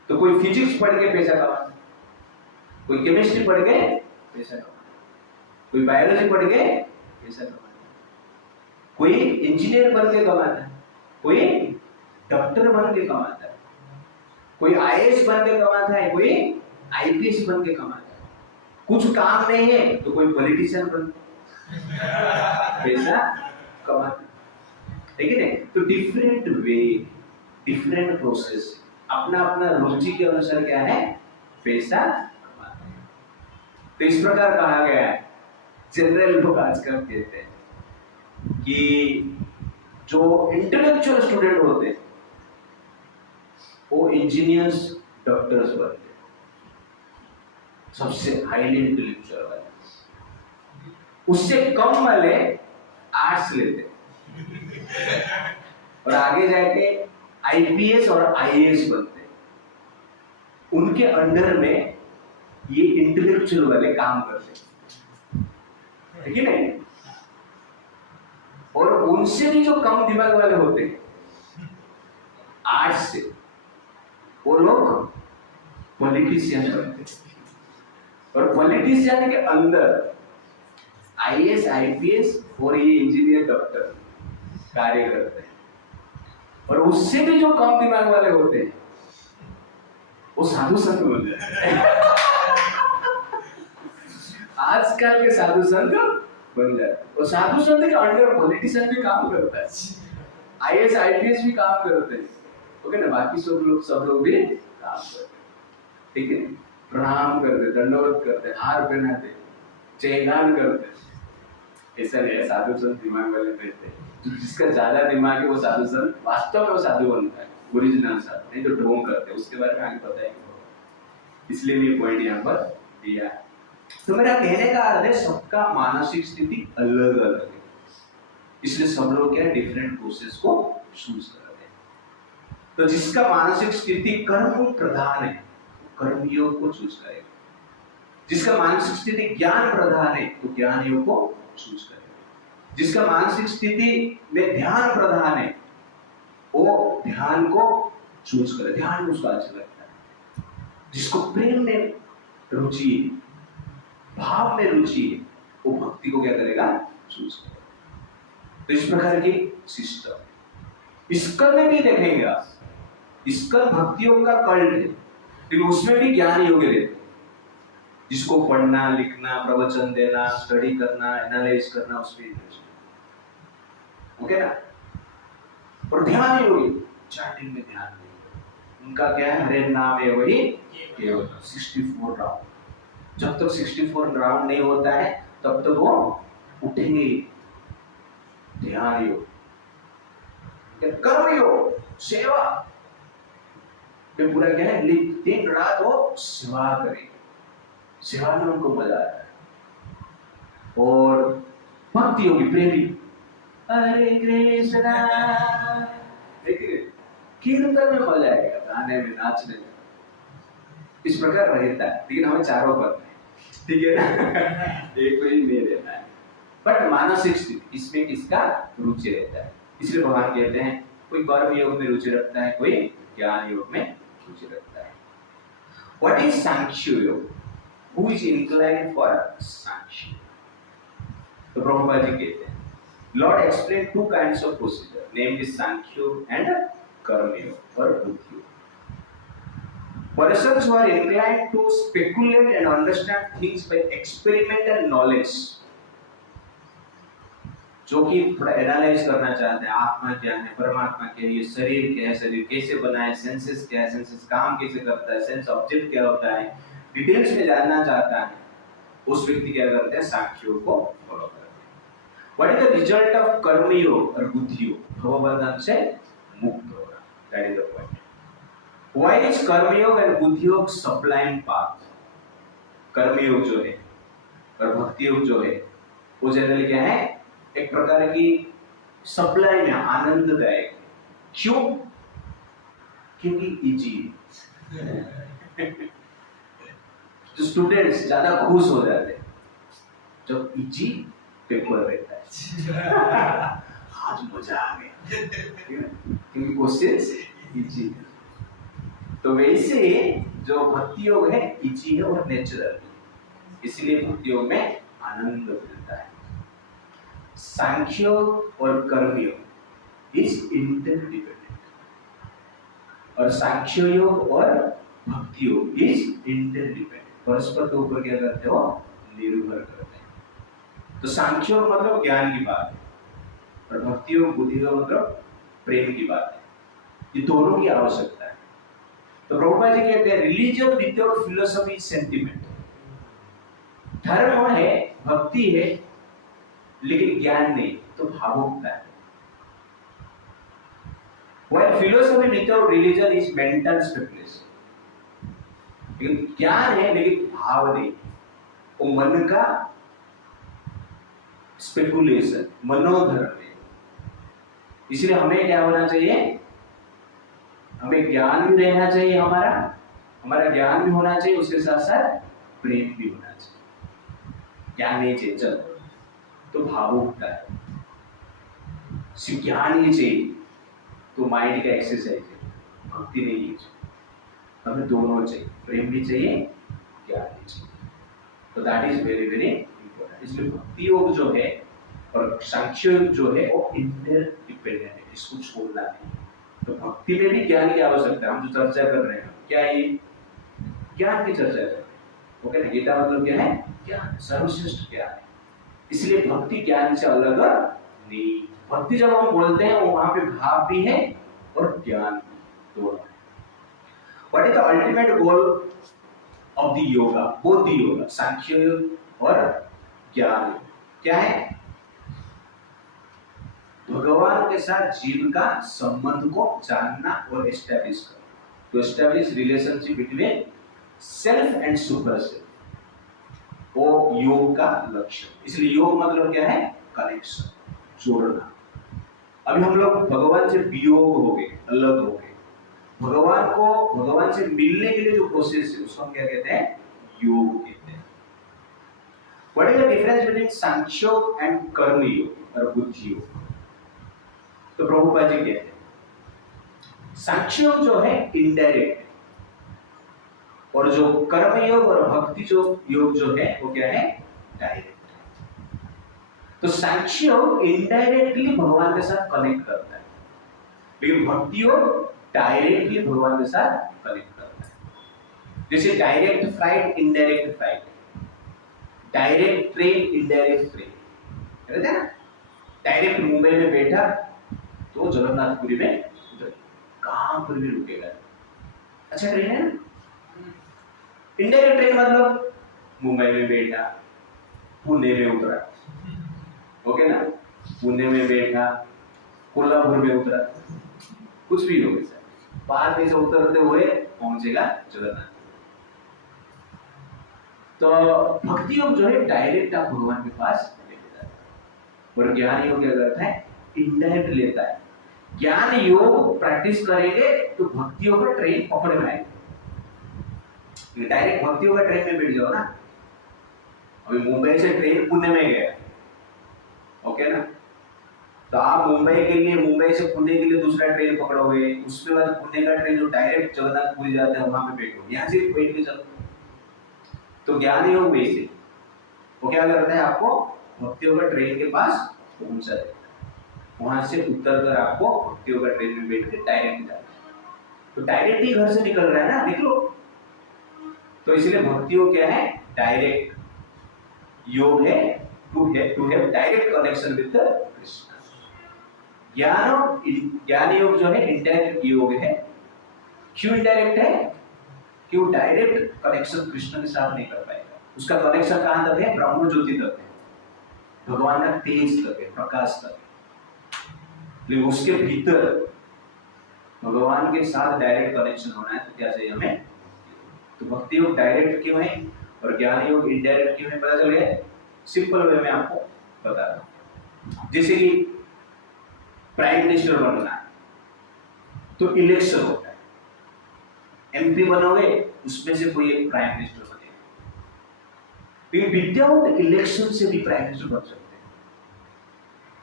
तो कोई फिजिक्स पढ़ के पैसा कमाता है, कोई केमिस्ट्री पढ़ के पैसा कमाता है, कोई बायोलॉजी पढ़ के पैसा कमाता है, कोई इंजीनियर बन के कमाता है, कोई डॉक्टर बन के कमाता है, कोई आईएएस बन के कमाता है, कोई आईपीएस बन के कमाता है। कुछ काम नहीं है तो कोई पॉलिटिशियन बन पैसा कमाता है, ठीक है? तो डिफरेंट वे, डिफरेंट प्रोसेस, अपना अपना रुचि के अनुसार क्या है? पैसा कमाते हैं। तो इस प्रकार कहा गया है, जनरल लोग आजकल कहते हैं कि जो इंटेलेक्चुअल स्टूडेंट होते हैं वो इंजीनियर्स, डॉक्टर्स बनते हैं, सबसे हाईली इंटेलेक्चुअल वाले। उससे कम वाले आर्ट्स लेते और आगे जाके आईपीएस और आईएएस बनते हैं। उनके अंडर में ये इंटेलेक्चुअल वाले काम करते हैं, ठीक है नहीं? और उनसे भी जो कम दिमाग वाले होते हैं आर्ट्स से, वो लोग पॉलिटिशियन बनते हैं। और पॉलिटिशियन के अंदर आईएएस, आईपीएस और ये इंजीनियर, डॉक्टर कार्य करते हैं। और उससे भी जो कम दिमाग वाले होते हैं वो साधु संत बन जाते हैं। आजकल के साधु संत बन जाते हैं। और साधु संत के अंडर पॉलिटिशियन भी काम करता है, आईएएस, आईपीएस भी काम करते हैं, ओके ना? बाकी सब लोग भी काम करते हैं, ठीक है? प्रणाम करते, दंडवत करते, हार पहनाते, चैनान करते। ऐसा नहीं है, साधु संत दिमाग वाले रहते हैं। तो जिसका ज्यादा दिमाग है वो साधु संत वास्तव में वो साधु बनता है, ओरिजिनल साधु, नहीं तो ढोंग करते हैं। उसके बारे में आगे पता है, इसलिए ये पॉइंट यहाँ पर दिया है। तो मेरा कहने का अर्थ है सबका मानसिक स्थिति अलग अलग है, इसलिए सब लोग क्या डिफरेंट प्रोसेस को चूज करते हैं। तो जिसका मानसिक स्थिति कर्म प्रधान है कर्म योग को चूज करेगा, जिसका मानसिक स्थिति ज्ञान प्रधान है तो ज्ञान योग को चूज करेगा, जिसका मानसिक स्थिति में ध्यान प्रधान है वो ध्यान को चूज करे, ध्यान उसको अच्छा लगता है। जिसको प्रेम में रुचि है, भाव में रुचि है, वो भक्ति को क्या करेगा? चूज करेगा। तो इस प्रकार की सिस्टम इसकल में भी देखेंगे आप, इसकल भक्ति योग का कल्ट है, लेकिन उसमें भी ज्ञान योग रहते हैं। जिसको पढ़ना, लिखना, प्रवचन देना, स्टडी करना, एनालाइज करना, उसमें इंटरेस्ट, ओके ना? और ध्यान योगी चैटिंग में ध्यान देंगे, उनका क्या है? हरे नाम है वही केवल 64 राउंड। जब तक 64 राउंड नहीं होता है तब तक वो उठेंगे। ध्यान योग, कर्म योग, सेवा पे पूरा क्या है? दिन रात वो सेवा करेंगे, सेवा में उनको मजा आता है। और भक्ति योगी प्रेमी, हरे कृष्णा, देखिए कीर्तन में मजा आएगा, गाने में, नाचने में, इस प्रकार रहता है। लेकिन हमें चारों करना है, ठीक है ना? एक को ही नहीं रहना है। बट मानसिक स्थिति इसमें किसका रुचि रहता है, इसलिए भगवान कहते हैं कोई कर्म योग में रुचि रखता है, कोई ज्ञान योग में रुचि रखता है। What is Sankhya Yoga? Who is inclined for Sankhya? तो प्रभुपाद जी कहते हैं, Lord explained two kinds of procedure, namely Sankhya and Karma Yoga or Buddhi Yoga. Persons who are inclined to speculate and understand things by experimental knowledge, जो कि थोड़ा analyse करना चाहते हैं, आत्मा क्या है, परमात्मा क्या है, ये शरीर क्या है, शरीर कैसे बना है, सेंसेस क्या है, सेंसेस काम कैसे करता है, सेंस ऑब्जेक्ट क्या होता है, डिटेल्स में जानना चाहता है, उस व्यक्ति क्या करते हैं? सांख्य को फॉलो करते हैं। What is the result of कर्म योग और बुद्धि योग? भवबंधन से मुक्त होना, that is the point. Why is कर्म योग एंड बुद्धि योग सब्लाइम पाथ? कर्म योग जो है और भक्ति योग जो है वो जनरली क्या है? एक प्रकार की सप्लाई में आनंददायक, क्यों? क्योंकि इजी जो स्टूडेंट्स ज्यादा खुश हो जाते हैं जब इजी पेपर रहता है। आज मजा आ गया क्योंकि क्वेश्चंस इजी है। तो वैसे जो भक्ति योग है इजी है और नेचुरल, इसलिए भक्ति योग में आनंद मिलता है। सांख्य योग और कर्म योग इज इंटरडिपेंडेंट, और सांख्य योग और भक्ति योग इज इंटरडिपेंडेंट, परस्पर के ऊपर क्या करते हो? निर्भर करते हैं। तो सांख्य योग मतलब ज्ञान की बात है, और भक्ति योग बुद्धि योग मतलब प्रेम की बात है। ये दोनों की आवश्यकता है। तो प्रभुपाद जी कहते हैं रिलीजन विदाउट फिलोसफी सेंटिमेंट, धर्म है, भक्ति है, लेकिन ज्ञान नहीं तो भावुकता है। While philosophy without religion is mental speculation, लेकिन ज्ञान है लेकिन भाव नहीं, वो मन का स्पेकुलेशन, मनोधर्म है। इसलिए हमें क्या होना चाहिए? हमें ज्ञान भी रहना चाहिए, हमारा ज्ञान भी होना चाहिए, उसके साथ साथ प्रेम भी होना चाहिए। ज्ञान नहीं चाहिए चलो तो भावुकता है, सिर्फ ज्ञान ही चाहिए तो माइंड का एक्सरसाइज है, भक्ति नहीं है। हमें दोनों चाहिए, प्रेम भी चाहिए, ज्ञान भी चाहिए। तो that is very very important. इसलिए भक्ति योग जो है और सांख्य योग जो है वो इंटरडिपेंडेंट है, इसको छोड़ना नहीं। तो भक्ति में भी ज्ञान की आवश्यकता है। हम जो चर्चा कर रहे हैं क्या ये ज्ञान की चर्चा कर रहे हैं, ओके ना? गीता मतलब क्या है? ज्ञान, सर्वश्रेष्ठ ज्ञान है। इसलिए भक्ति ज्ञान से अलग नहीं। भक्ति जब हम बोलते हैं वहां पे भाव भी है और ज्ञान भी, दोनों है। What is the ultimate goal of the yoga? Both the yoga, Sankhya yoga और ज्ञान योग क्या है? भगवान के साथ जीव का संबंध को जानना और एस्टैब्लिश करना, to establish relationship between self and super self, वो योग का लक्ष्य। इसलिए योग मतलब क्या है? कनेक्शन, जोड़ना। अभी हम लोग भगवान से वियोग हो गए, अलग हो गए। भगवान से मिलने के लिए जो प्रोसेस है उसको हम क्या कहते हैं? योग कहते हैं। What is the difference between Sankhya yoga and कर्म योग और बुद्धि योग? तो प्रभुपाद जी कहते हैं सांख्य योग जो है इनडायरेक्ट है, और जो कर्म योग और भक्ति जो योग जो है वो क्या है? डायरेक्ट है। तो सांख्य योग इनडायरेक्टली भगवान के साथ कनेक्ट करता है, लेकिन भक्ति योग डायरेक्टली भगवान के साथ कनेक्ट करता है। जैसे direct flight, indirect flight, direct train, indirect train, कहते हैं ना? डायरेक्ट मुंबई में बैठा तो जगन्नाथपुरी में उतर, कहां पर भी रुकेगा, अच्छा ट्रेन है ना। इनडायरेक्ट ट्रेन मतलब मुंबई में बैठा, पुणे में उतरा, ओके ना? पुणे में बैठा, कोल्हापुर में उतरा, कुछ भी हो गया, बाहर में से उतरते हुए पहुंचेगा जगन्नाथ। तो भक्ति योग जो है डायरेक्ट आप भगवान के पास लेके जाता है, और ज्ञान योग क्या करता है? इनडायरेक्ट लेता है। ज्ञान योग प्रैक्टिस करेंगे तो भक्ति योग का ट्रेन पकड़ में आएगा। डायरेक्ट भक्ति योग का ट्रेन में बैठ जाओ ना, अभी मुंबई से ट्रेन पुणे में गया, ओके ना? तो आप मुंबई से पुणे के लिए दूसरा ट्रेन पकड़ोगे, उसके बाद पुणे का ट्रेन जो डायरेक्ट जगन्नाथपुरी जाता है वहां पे बैठोगे, यहाँ से बैठ के चलो। तो ज्ञान योग वैसे वो क्या करता है? आपको भक्ति योग का ट्रेन के पास पहुंचा देता है, वहां से उतर कर आपको भक्ति योग का ट्रेन में बैठ के डायरेक्ट जाता है। तो डायरेक्ट ही घर से निकल रहा है ना, देख लो। तो इसलिए भक्ति योग क्या है? डायरेक्ट योग है, to have direct connection with Krishna. ज्ञान योग जो है इनडायरेक्ट योग है। क्यों इनडायरेक्ट है? कि वो डायरेक्ट कनेक्शन कृष्ण के साथ नहीं कर पाएगा। उसका कनेक्शन कहां तक है? ब्रह्म ज्योति तक है, भगवान का तेज तक है, प्रकाश तक है। लेकिन उसके भीतर भगवान के साथ डायरेक्ट कनेक्शन होना है तो क्या चाहिए हमें? तो भक्ति योग डायरेक्ट क्यों है और ज्ञान योग इनडायरेक्ट क्यों है, पता चल गया? सिंपल वे में आपको बता रहा हूं। जैसे कि प्राइम मिनिस्टर बनना है, तो इलेक्शन होता है, एमपी बनोगे उसमें से कोई एक प्राइम मिनिस्टर बनेगा। विदाउट इलेक्शन से भी प्राइम मिनिस्टर बन सकते हैं,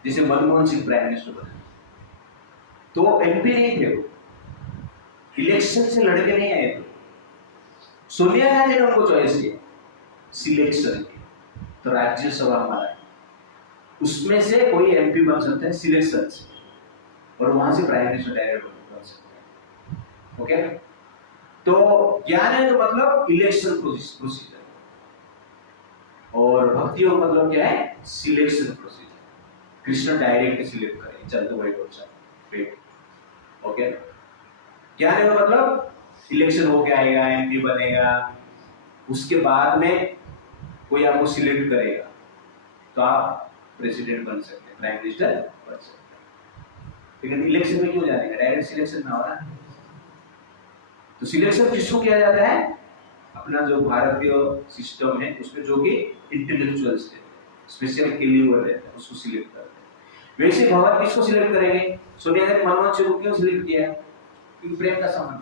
जैसे मनमोहन सिंह प्राइम मिनिस्टर बने, तो एमपी नहीं थे वो, इलेक्शन से लड़के नहीं आए थे। सोनिया गांधी ने उनको चॉइस किया सिलेक्शन की, तो राज्यसभा हमारा है, उसमें से कोई एमपी बन सकता है सिलेक्शन से, और वहां से प्राइम मिनिस्टर डायरेक्ट बन सकता है। ओके, तो ज्ञान है तो मतलब इलेक्शन प्रोसीजर, और भक्ति योग मतलब क्या है, selection procedure. Krishna direct select करें, चल तो वही बोल वेट। ओके, ज्ञान है मतलब इलेक्शन होके आएगा, एमपी बनेगा, उसके बाद में कोई आपको सिलेक्ट करेगा तो आप प्रेसिडेंट बन सकते हैं, प्राइम मिनिस्टर बन सकते हैं। लेकिन इलेक्शन में क्यों जानेगा, डायरेक्ट सिलेक्शन ना हो रहा। तो सिलेक्शन किसको किया जाता है, अपना जो भारतीय सिस्टम है उसमें जो कि इंटेलेक्चुअल्स है, स्पेशल कैलिबर रहता है, उसको सिलेक्ट करते हैं। वैसे भगवान किसको सिलेक्ट करेंगे, सोनिया गांधी मनमोहन सिंह को क्यों सिलेक्ट किया, क्योंकि प्रेम का संबंध,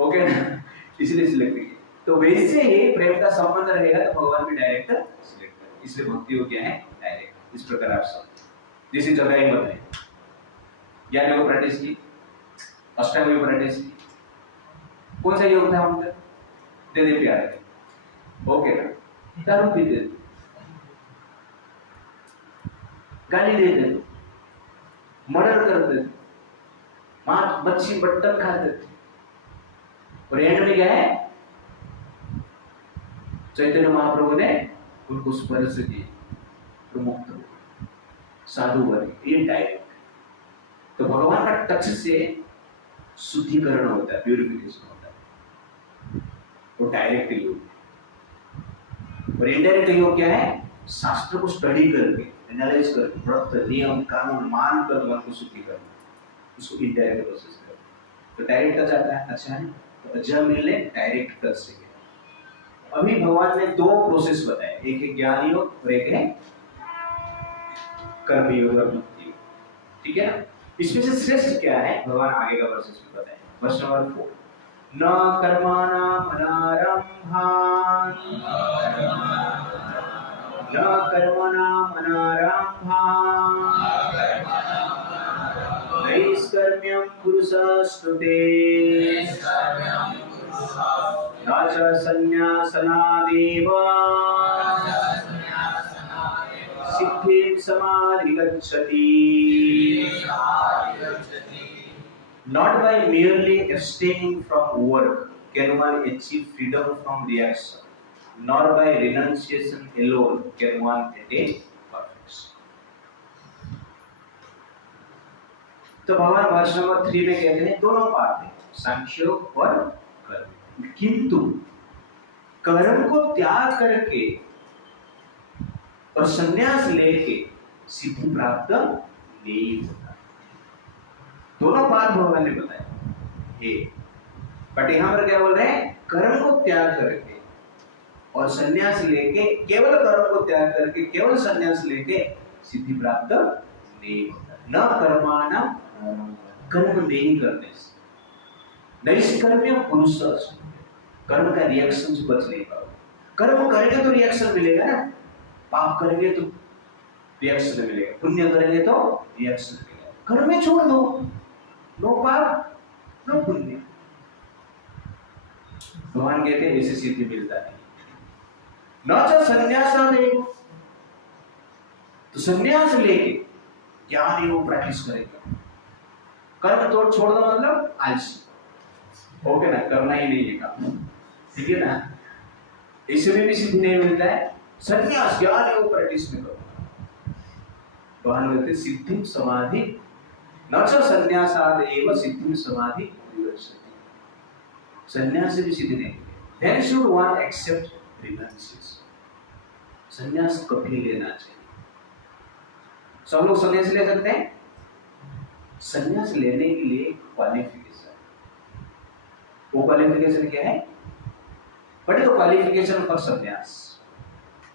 ओके ना, इसलिए सिलेक्ट किया। तो वैसे ही प्रेम का संबंध रहेगा तो भगवान भी डायरेक्ट सिलेक्ट करेंगे, इसलिए भक्ति हो क्या है, डायरेक्ट। इस प्रकार आप समझ, जैसे जगह मत है, ज्ञान योग प्रैक्टिस की, अष्टांग योग प्रैक्टिस की, कौन सा योग था उनका, दे दे प्यार के, ओके ना, दारू पीते थे, गाली देते थे, मर्डर करते थे, मांस मच्छी मटन खाते थे, और एंड में क्या है, चैतन्य महाप्रभु ने उनको स्पर्श दिए, मुक्त हो, साधु बने, ये डायरेक्ट। तो भगवान का टच से शुद्धिकरण होता है, प्यूरिफिकेशन होता है, वो डायरेक्ट योग। और इनडायरेक्ट योग क्या है, शास्त्र को स्टडी करके, एनालाइज करके, व्रत नियम कानून मान कर मन को शुद्धि करना, उसको इनडायरेक्ट प्रोसेस करना। तो डायरेक्ट टच आता है, अच्छा है, तो अजय मिलने डायरेक्ट टच से। अभी भगवान ने दो प्रोसेस बताए, एक है ज्ञान योग और एक है कर्म योग और भक्ति योग, ठीक है ना। इसमें से श्रेष्ठ क्या है, भगवान आगे का वर्सेस में बताए, वर्ष नंबर 4, न कर्माणाम अनारंभान, न कर्माणाम अनारंभान, नैष्कर्म्यं पुरुषस्तुते, न च संन्यासनादेव सिद्धिं समाधिगच्छति। Not by merely abstaining from work can one achieve freedom from reaction, nor by renunciation alone can one attain perfection. तो भगवान वर्ष नंबर 3 में कहते हैं दोनों बात है, सांख्य और कर्म, किंतु कर्म को त्याग करके और संन्यास लेके सिद्धि प्राप्त नहीं होता। दोनों बात भगवान ने बताया, बट यहां पर क्या बोल रहे हैं, कर्म को त्याग करके और संन्यास लेके, केवल कर्म को त्याग करके केवल संन्यास लेके सिद्धि प्राप्त नहीं होता। न कर्माणाम, कर्म नहीं करने से, नैष्कर्म्यं पुरुषस्तुते, कर्म का रिएक्शन से बच नहीं पाओगे। कर्म करेंगे तो रिएक्शन मिलेगा ना, पाप करेंगे तो रिएक्शन मिलेगा, पुण्य करेंगे तो रिएक्शन मिलेगा। कर्म में छोड़ दो, नो पाप नो पुण्य। भगवान कहते हैं ऐसे सिद्धि मिलता है। न तो संन्यासादेव, तो संन्यास लेके ज्ञान योग प्रैक्टिस करेगा, कर्म तो छोड़ दो मतलब आलसी, ओके ना, करना ही नहीं है काम, ठीक है ना, इसमें भी सिद्धि नहीं मिलता है। संन्यास ज्ञान योग प्रैक्टिस में करो, भगवान कहते सिद्धि समाधि, न च संन्यासादेव सिद्धि समाधि विगच्छति, संन्यास से भी सिद्धि नहीं। Then should one accept renunciation, संन्यास कभी लेना चाहिए। सब लोग संन्यास ले सकते हैं, संन्यास लेने के लिए क्वालिफिकेशन, वो क्वालिफिकेशन क्या है, What is the qualification for sannyas?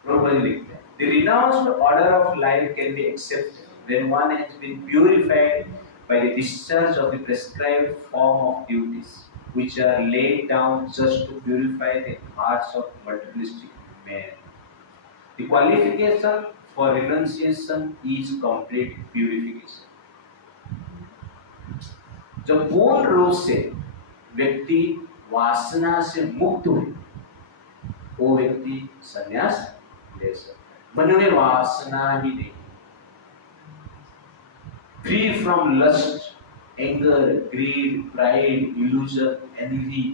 Prabhupada लिखते हैं, the renounced order of life can be accepted when one has been purified by the discharge of the prescribed form of duties which are laid down just to purify the hearts of materialistic men. The qualification for renunciation is complete purification. जब पूर्ण रूप से व्यक्ति वासना से मुक्त हुए, वो व्यक्ति संन्यास ले सकता है। मन में वासना ही नहीं, free from lust, anger, greed, pride, illusion, envy,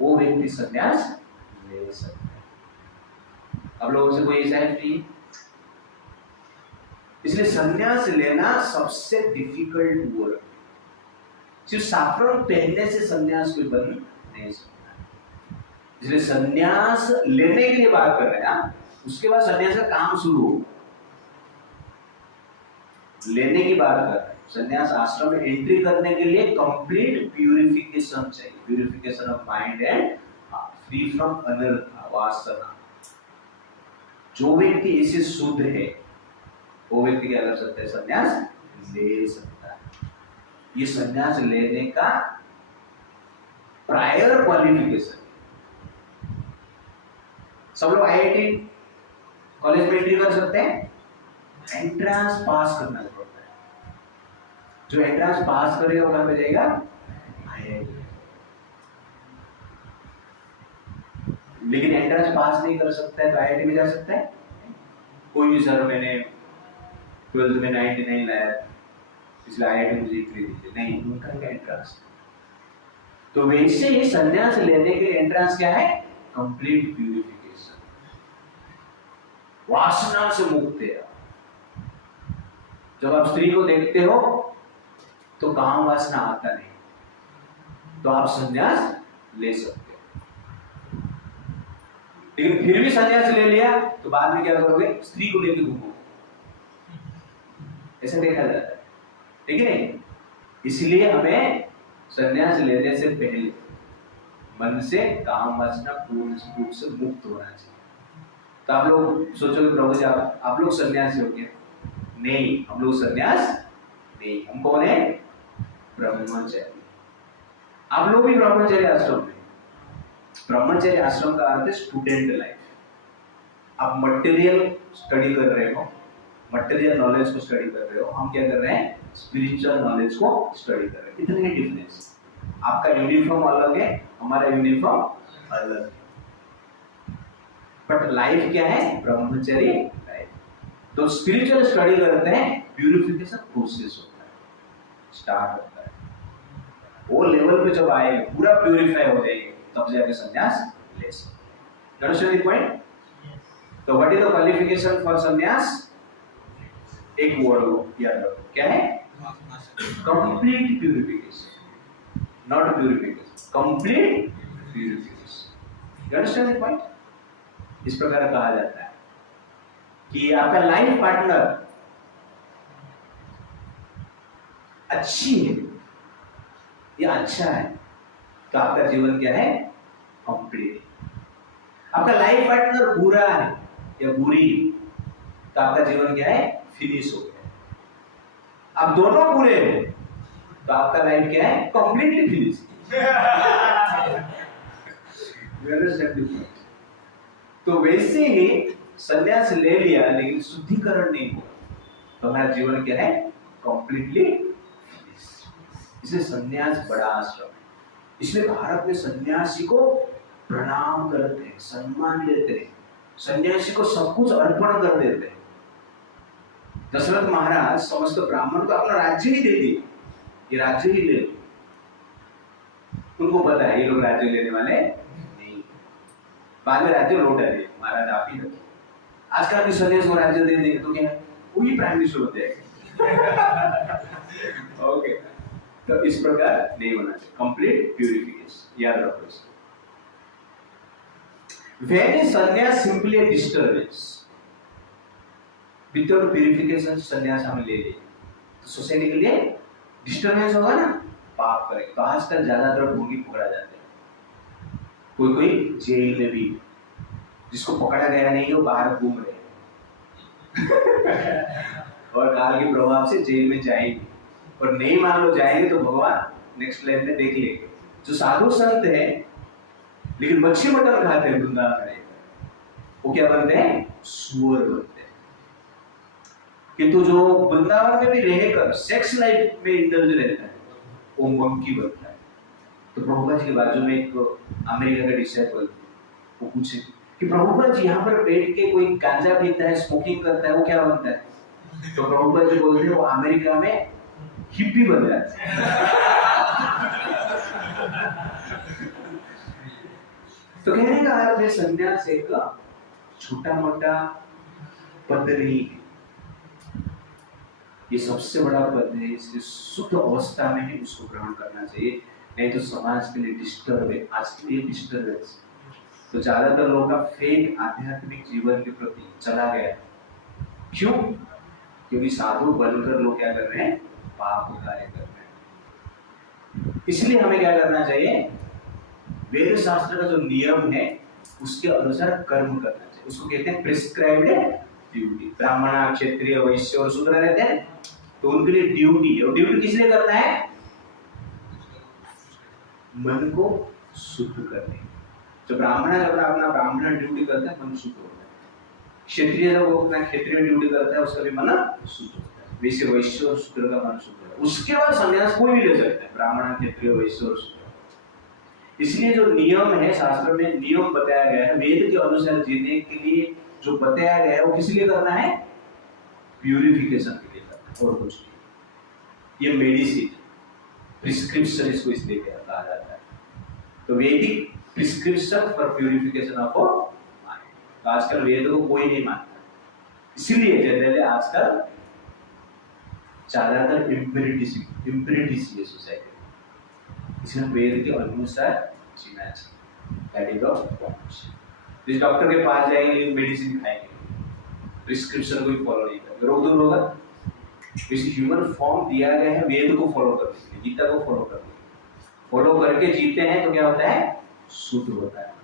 वो व्यक्ति संन्यास ले सकता है। अब लोगों से कोई ऐसा है फ्री? इसलिए संन्यास लेना सबसे डिफिकल्ट वर्क। सिर्फ साफरन पहनने से संन्यास कोई बन नहीं सकता। इसलिए संन्यास लेने के लिए बात कर रहे हैं, उसके बाद संन्यास का काम शुरू हो। लेने की बात कर रहे हैं, संन्यास आश्रम में एंट्री करने के लिए कंप्लीट प्यूरिफिकेशन चाहिए, purification of mind and free from अनर्थ वासना। जो व्यक्ति ऐसे शुद्ध है, वो व्यक्ति क्या कर सकता है? संन्यास ले सकता है। ये संन्यास लेने का प्रायर क्वालिफिकेशन। सब लोग आईआईटी कॉलेज में एंट्री कर सकते हैं? एंट्रेंस पास करना पड़ता है। जो एंट्रेंस पास करेगा वो कहां पे जाएगा? आईआईटी। लेकिन एंट्रेंस पास नहीं कर सकता है तो आईआईटी में जा सकता है? कोई भी सर मैंने 12th में 99 लाया इसलिए आईआईटी मुझे फ्री दीजिए, नहीं, उनका क्या एंट्रेंस। तो वैसे ही संन्यास लेने के एंट्रेंस क्या है? Complete purification. वासना से मुक्त है। जब आप स्त्री को देखते हो तो काम वासना आता नहीं, तो आप संन्यास ले सकते हो। लेकिन फिर भी संन्यास ले लिया तो बाद में क्या करोगे? स्त्री को लेकर घूमोगे, ऐसा देखा जाता है, ठीक है? इसलिए हमें संन्यास लेने से पहले मन से काम वासना पूर्ण रूप से मुक्त होना चाहिए। तो आप लोग सोचोगे प्रभु जी आप लोग सन्यासी हो गए? नहीं, हम लोग सन्यास नहीं, हम कौन है? ब्रह्मचर्य। आप लोग भी ब्रह्मचर्य आश्रम में। ब्रह्मचर्य आश्रम का अर्थ है स्टूडेंट लाइफ। आप मटेरियल स्टडी कर रहे हो, मटेरियल नॉलेज को स्टडी कर रहे हो, हम क्या कर रहे हैं? स्पिरिचुअल नॉलेज को स्टडी कर रहे हैं। इतने ही डिफरेंस। आपका यूनिफॉर्म अलग है, हमारा यूनिफॉर्म अलग है, बट लाइफ क्या है? ब्रह्मचर्य लाइफ। तो स्पिरिचुअल स्टडी करते हैं, प्यूरिफिकेशन प्रोसेस होता है, स्टार्ट होता है। वो लेवल पे जब आएंगे, पूरा प्यूरिफाई हो जाएंगे, तब जाके संन्यास ले सकते हैं। Understand the point? तो what is the qualification for sannyasa? एक वर्ड याद रखो, क्या है? Complete purification, not purification, complete purification. Understand the point? इस प्रकार कहा जाता है कि आपका लाइफ पार्टनर अच्छी है या अच्छा है तो आपका जीवन क्या है? कंप्लीट। आपका लाइफ पार्टनर बुरा है या बुरी तो आपका जीवन क्या है? फिनिश हो गया। अब दोनों बुरे हैं तो आपका लाइफ क्या है? Completely finish. तो वैसे ही संन्यास ले लिया लेकिन शुद्धिकरण नहीं हुआ तो हमारा जीवन क्या है? Completely finish. इसलिए संन्यास बड़ा आश्रम है। इसलिए भारत में सन्यासी को प्रणाम करते हैं, सम्मान देते हैं, सन्यासी को सब कुछ अर्पण कर देते हैं। दशरथ महाराज समस्त ब्राह्मण को अपना राज्य ही दे दिए, ये राज्य ही ले लो। उनको पता है ये लोग राज्य लेने वाले नहीं, बाद में राज्य लौटा दिए, महाराज आप ही रखिए। आज का भी सन्यासी को राज्य दे देंगे तो क्या वही प्राइम मिनिस्टर होते हैं। ओके, तो इस प्रकार नहीं होना चाहिए। कंप्लीट प्यूरिफिकेशन, याद रखो इसको। When is sannyas simply a disturbance? Without purification संन्यास हम ले लें तो सोसाइटी के लिए डिस्टर्बेंस होगा ना, पाप करेंगे। तो आजकल ज्यादातर ढोंगी पकड़ा जाते हैं, कोई कोई जेल में भी, जिसको पकड़ा गया नहीं वो बाहर घूम रहे हैं और काल के प्रभाव से जेल में जाएंगे। और नहीं मान लो जाएंगे तो भगवान नेक्स्ट लाइफ में देख लेंगे। जो साधु संत है लेकिन मच्छी मटन खाते हैं वृंदावन में, वो क्या बनते हैं? सुअर बनते हैं। किंतु जो वृंदावन में भी रहकर सेक्स लाइफ में इंडल्ज रहता है वो मंकी बनता है। तो प्रभुपाद जी के बाजू में एक अमेरिका का डिसाइपल वो पूछे कि प्रभुपाद जी यहाँ पर बैठ के कोई गांजा पीता है, स्मोकिंग करता है, वो क्या बनता है? तो प्रभुपाद जी बोलते हैं वो अमेरिका में हिप्पी बन जाता है। तो कहने का अर्थ है संन्यास एक छोटा मोटा पद नहीं है, ये सबसे बड़ा पद है। इसलिए शुद्ध अवस्था में ही उसको ग्रहण करना चाहिए, नहीं तो समाज के लिए डिस्टर्ब है। आज के लिए डिस्टर्बेंस, तो ज्यादातर लोगों का फेक आध्यात्मिक जीवन के प्रति चला गया। क्यों? क्योंकि साधु बनकर लोग क्या कर रहे हैं? पाप कार्य कर रहे हैं। इसलिए हमें क्या करना चाहिए? वेद शास्त्र का जो नियम है उसके अनुसार कर्म करना चाहिए। उसको कहते हैं प्रिस्क्राइब्ड ड्यूटी। ब्राह्मण, क्षत्रिय, वैश्य और शूद्र रहते हैं तो उनके लिए ड्यूटी है। और ड्यूटी किस लिए करना है? मन को शुद्ध करने। जो ब्राह्मण है अपना ब्राह्मण ड्यूटी करता है मन शुद्ध होता है। क्षत्रिय जब वो अपना क्षत्रिय ड्यूटी करता है उसका भी मन शुद्ध होता है। वैश्य और शूद्र का मन शुद्ध होता है। उसके बाद संन्यास कोई भी ले सकता है, ब्राह्मण, क्षत्रिय, वैश्य और शूद्र। इसलिए जो नियम है शास्त्र में नियम बताया गया है, वेद के अनुसार जीने के लिए जो बताया गया है वो किस लिए करना है? प्यूरिफिकेशन के लिए करना है और कुछ नहीं। ये मेडिसिन प्रिस्क्रिप्शन इसको इसलिए कहा जाता है। तो वैदिक prescription for purification of mind. तो आजकल वेद को कोई नहीं मानता, इसलिए जनरली आजकल ज्यादातर इम्पेरिटिस ये सोसाइटी, इसलिए वेद के अनुसार जीना चाहिए। That is the point. जिस डॉक्टर के पास जाएंगे मेडिसिन खाएंगे, प्रिस्क्रिप्शन को फॉलो नहीं करेंगे, रोग दूर होगा। इस ह्यूमन फॉर्म दिया गया है वेद को फॉलो करने, गीता को फॉलो करने, फॉलो करके जीते हैं तो क्या होता है? शुद्ध होता है।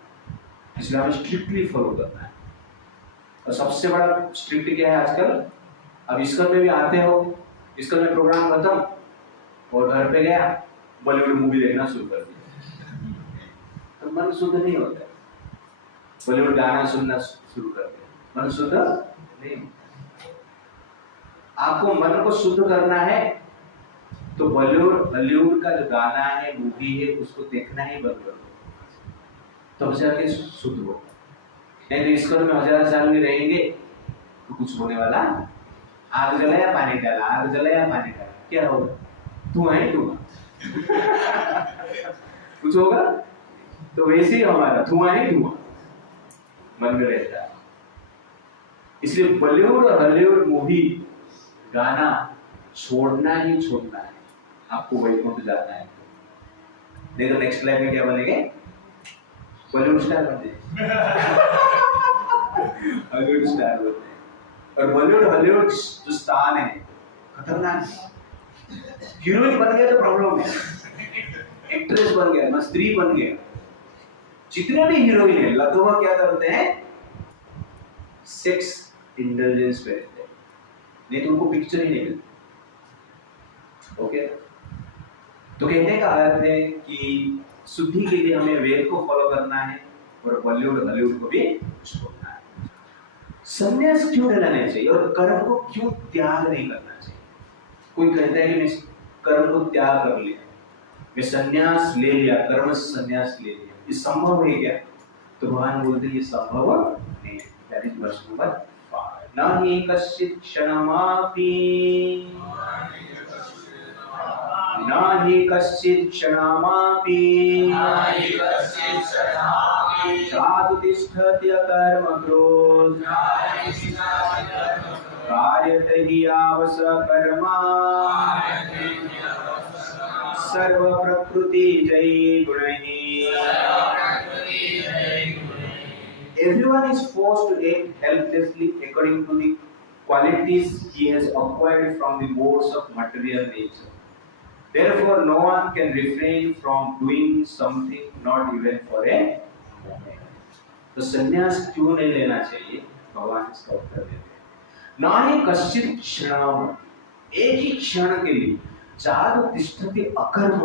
इसलिए हमें स्ट्रिक्टली फॉलो करना है। और सबसे बड़ा स्ट्रिक्ट क्या है आजकल? अब इसकल में भी आते हो, इसकल में प्रोग्राम खत्म और घर पे गया बॉलीवुड मूवी देखना शुरू कर दिया, तो मन शुद्ध नहीं होता है। बॉलीवुड गाना सुनना शुरू कर दिया, मन शुद्ध नहीं होता। आपको मन को शुद्ध करना है तो बॉलीवुड का जो गाना है, मूवी है, उसको देखना ही बंद कर दो, तब जाके शुद्ध होगा। नहीं तो इसको में 1000 साल में रहेंगे तो कुछ होने वाला। आग जलाया पानी डाला, आग जलाया पानी डाला, क्या होगा? तू है तू कुछ होगा? तो वैसे ही हमारा धुआं ही धुआं मन में रहता है। इसलिए बॉलीवुड और हॉलीवुड मूवी गाना छोड़ना ही छोड़ना है। आपको वैकुंठ जाना है, नहीं तो नेक्स्ट लाइफ में क्या बनेंगे? बॉलीवुड स्टार बनते हॉलीवुड स्टार बनते। और बॉलीवुड हॉलीवुड जो स्थान है खतरनाक है। हीरोइन बन गया तो प्रॉब्लम है, एक्ट्रेस बन गया ना, स्त्री बन गया, जितने भी हीरोइन है लगभग क्या करते हैं? सेक्स इंडल्जेंस पे रहते हैं, नहीं तो उनको पिक्चर ही नहीं मिलती। ओके, तो कहने का अर्थ है कि शुद्धि के लिए हमें वेद को फॉलो करना है और बॉलीवुड हॉलीवुड को भी छोड़ना है। संन्यास क्यों लेना चाहिए और कर्म को क्यों त्याग नहीं करना चाहिए? कोई कहता है कि मैं कर्म को त्याग कर लिया, मैं संन्यास ले लिया, कर्म से संन्यास ले लिया, ये संभव है क्या? तो भगवान बोलते हैं ये संभव नहीं है। That is verse number 5। न हि कश्चित् क्षणमापि जातु तिष्ठति अकर्मकृत् कार्यते हि आवस कर्मा सर्व प्रकृति जय गुणैः। Everyone is forced to act helplessly according to the qualities he has acquired from the modes of material nature. Therefore, no one can refrain from doing something, not even for a moment. तो संन्यास क्यों नहीं लेना चाहिए? भगवान इसका उत्तर देते हैं। ना ही कश्चित् क्षण, एक ही क्षण के लिए जादु तिष्ठति अकर्म,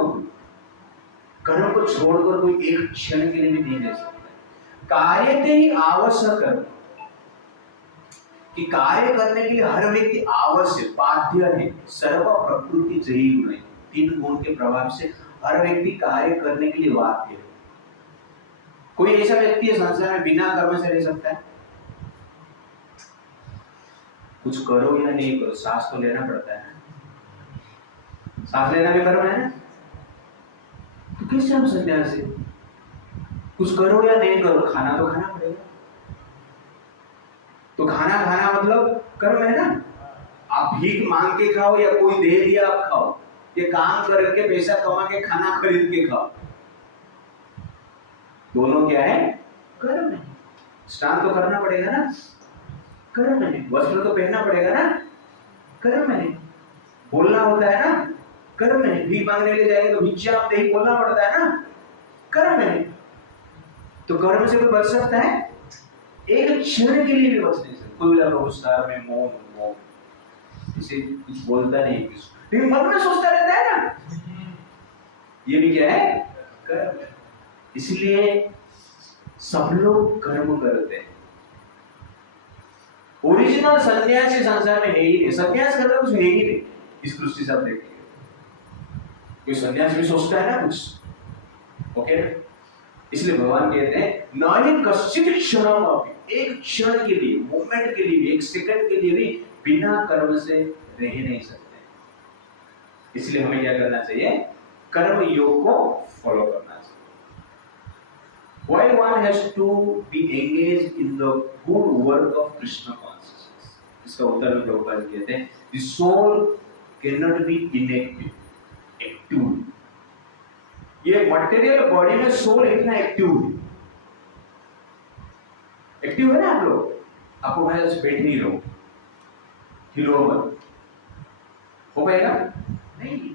कर्म को छोड़कर कोई एक क्षण के लिए भी नहीं रह सकता। कार्यते ही आवश्यक, कि कार्य करने के लिए हर व्यक्ति आवश्यक बाध्य है। सर्व प्रकृति जयी गुण, 3 गुण के प्रभाव से हर व्यक्ति कार्य करने के लिए बाध्य है। कोई ऐसा व्यक्ति है संसार में बिना कर्म से रह सकता है? कुछ करो या नहीं करो, सांस तो लेना पड़ता है, सांस लेना भी कर्म है ना। तो कैसे हम सन्यासी? कुछ करो या नहीं करो, खाना तो खाना पड़ेगा। तो खाना खाना मतलब कर्म है ना। आप भीख मांग के खाओ या कोई दे दिया आप खाओ, ये काम करके पैसा कमा के खाना खरीद के खाओ, दोनों क्या है? कर्म है। स्नान तो करना पड़ेगा ना, कर्म है। वस्त्र तो पहनना पड़ेगा ना, कर्म है। बोलना होता है ना, कर्म है। भीख मांगने के लिए जाएंगे तो भिक्षा नहीं बोलना पड़ता है ना, कर्म है। तो कर्म से कोई बच सकता है? एक क्षण के लिए भी बच नहीं सकता। कोई व्यवसाय में मौन किसी कुछ बोलता नहीं, लेकिन मन में सोचता रहता है ना, ये भी क्या है? कर्म। इसलिए सब लोग कर्म करते हैं। ओरिजिनल सन्यासी संसार में है ही नहीं, सन्यास करना कुछ है ही नहीं। इस दृष्टि से आप देखिए, कोई सन्यास भी सोचता है ना कुछ, ओके। इसलिए भगवान कहते हैं नारी कश्चित क्षणम अपि, एक क्षण के लिए, मोमेंट के लिए भी, एक सेकंड के लिए भी बिना कर्म से रह नहीं सकते। इसलिए हमें क्या करना चाहिए? कर्म योग को फॉलो करना चाहिए। Why one has to be engaged in the good work of Krishna consciousness? इसका उत्तर में प्रभुपाद कहते हैं the soul cannot be inactive, active। ये मटेरियल बॉडी में सोल इतना एक्टिव है, एक्टिव है ना। आप लोग, आपको मैं जैसे बैठे ही रहो, हिलो मत, हो पाएगा नहीं।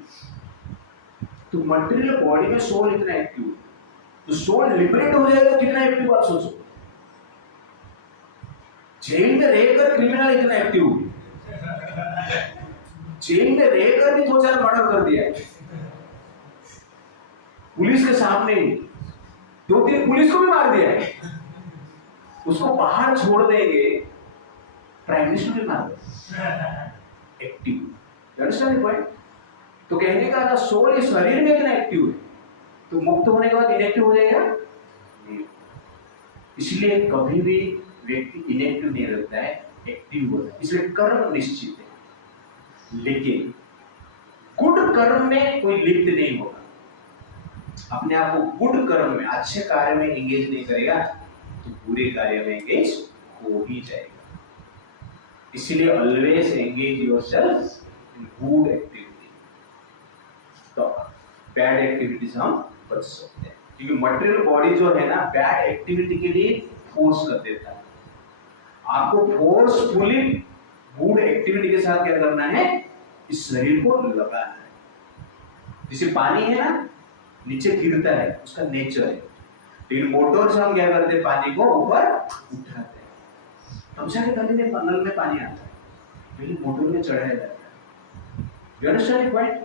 तो मटेरियल बॉडी में सोल इतना एक्टिव है, तो सोल लिबरेट हो जाएगा कितना एक्टिव आप सोचो। जेल में रहकर क्रिमिनल इतना एक्टिव, जेल में रहकर भी 2-4 मर्डर कर दिया है पुलिस के सामने, 2-3 पुलिस को भी मार दिया है। उसको बाहर छोड़ देंगे, प्राइम मिनिस्टर भी मार देंगे, एक्टिव। Understand point? तो कहने का सोल इस शरीर में इतना एक्टिव है, तो मुक्त होने के बाद इनएक्टिव हो जाएगा नहीं। इसलिए कभी भी व्यक्ति इनएक्टिव नहीं रहता है, एक्टिव होता है। इसलिए कर्म निश्चित है, लेकिन गुड कर्म में कोई लिप्त नहीं होगा। अपने आप को गुड कर्म में, अच्छे कार्य में एंगेज नहीं करेगा तो बुरे कार्य में एंगेज हो ही जाएगा। इसलिए always engage yourself in good activity. तो बैड एक्टिविटी से हम बच सकते हैं, क्योंकि मटेरियल बॉडी जो है ना, बैड एक्टिविटी के लिए फोर्स कर देता है। आपको फोर्सफुली गुड एक्टिविटी के साथ क्या करना है? इस शरीर को लगाना है। जैसे पानी है ना, नीचे गिरता है, उसका नेचर है, लेकिन मोटर से हम क्या करते हैं? पानी को ऊपर उठाते हैं। समझा के गली में नल में पानी आता है, लेकिन मोटर में चढ़ाया जाता है। You understand point?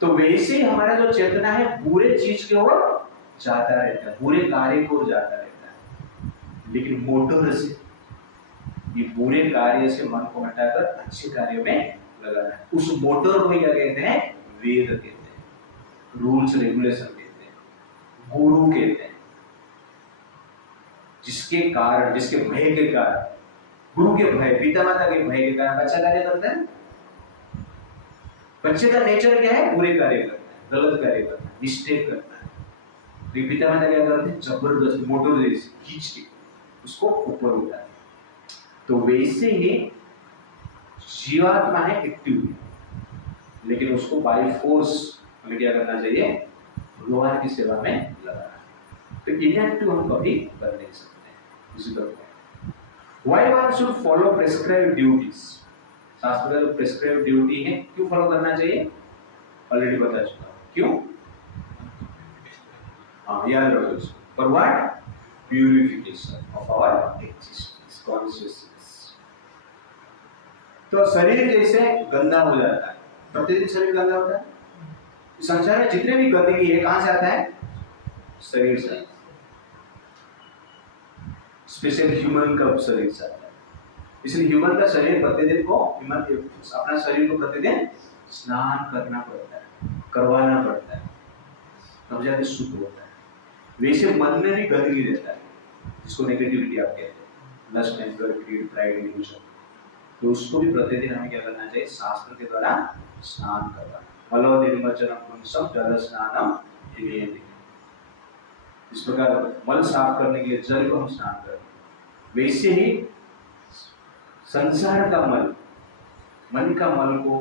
तो वैसे ही हमारा जो चेतना है बुरे चीज की ओर जाता रहता है, बुरे कार्य की ओर जाता रहता है, लेकिन मोटर से, ये बुरे कार्य से मन को हटाकर अच्छे कार्य में लगाना है। उस मोटर को क्या कहते हैं? वेद कहते हैं, रूल्स रेगुलेशन कहते हैं, गुरु कहते हैं। जिसके कारण, जिसके भय के कारण, गुरु के भय, पिता माता के भय के कारण बच्चा कार्य करता है। बच्चे का नेचर क्या है? बुरे कार्य करना है, गलत कार्य करना है, मिस्टेक करना है। तो पिता माता क्या करते हैं? जबरदस्ती मोटर जैसे खींच के उसको ऊपर उठाते हैं। तो वैसे ही जीवात्मा है, एक्टिव है, लेकिन उसको बाय फोर्स हमें क्या करना चाहिए? भगवान की सेवा में लगाना। तो इनएक्टिव हम कभी कर नहीं सकते। इसी तरह why one should follow prescribed duties. शास्त्र का जो प्रेस्क्राइब्ड ड्यूटी है क्यों फॉलो करना चाहिए? ऑलरेडी बता चुका हूं क्यों। हाँ, याद रखो इसको। For what? Purification of our existence, consciousness. तो शरीर जैसे गंदा हो जाता है, प्रतिदिन शरीर गंदा होता है। संसार में जितने भी गंदगी है कहां से आता है? शरीर से। स्पेशल ह्यूमन का शरीर से आता है। इसलिए ह्यूमन का शरीर प्रतिदिन को अपना शरीर को प्रतिदिन स्नान करना पड़ता है, करवाना पड़ता है, तब जाके शुद्ध होता है। वैसे मन में भी गंदगी रहता है, जिसको नेगेटिविटी आप कहते हैं, lust, anger, greed, pride, illusion. तो उसको भी प्रतिदिन हमें क्या करना चाहिए? शास्त्र के द्वारा स्नान करना। मलो निर्मज्जनम सब जल स्नानम इति। इस प्रकार मल साफ करने के लिए जल को हम स्नान करते हैं। वैसे ही संसार का मल, मन का मल को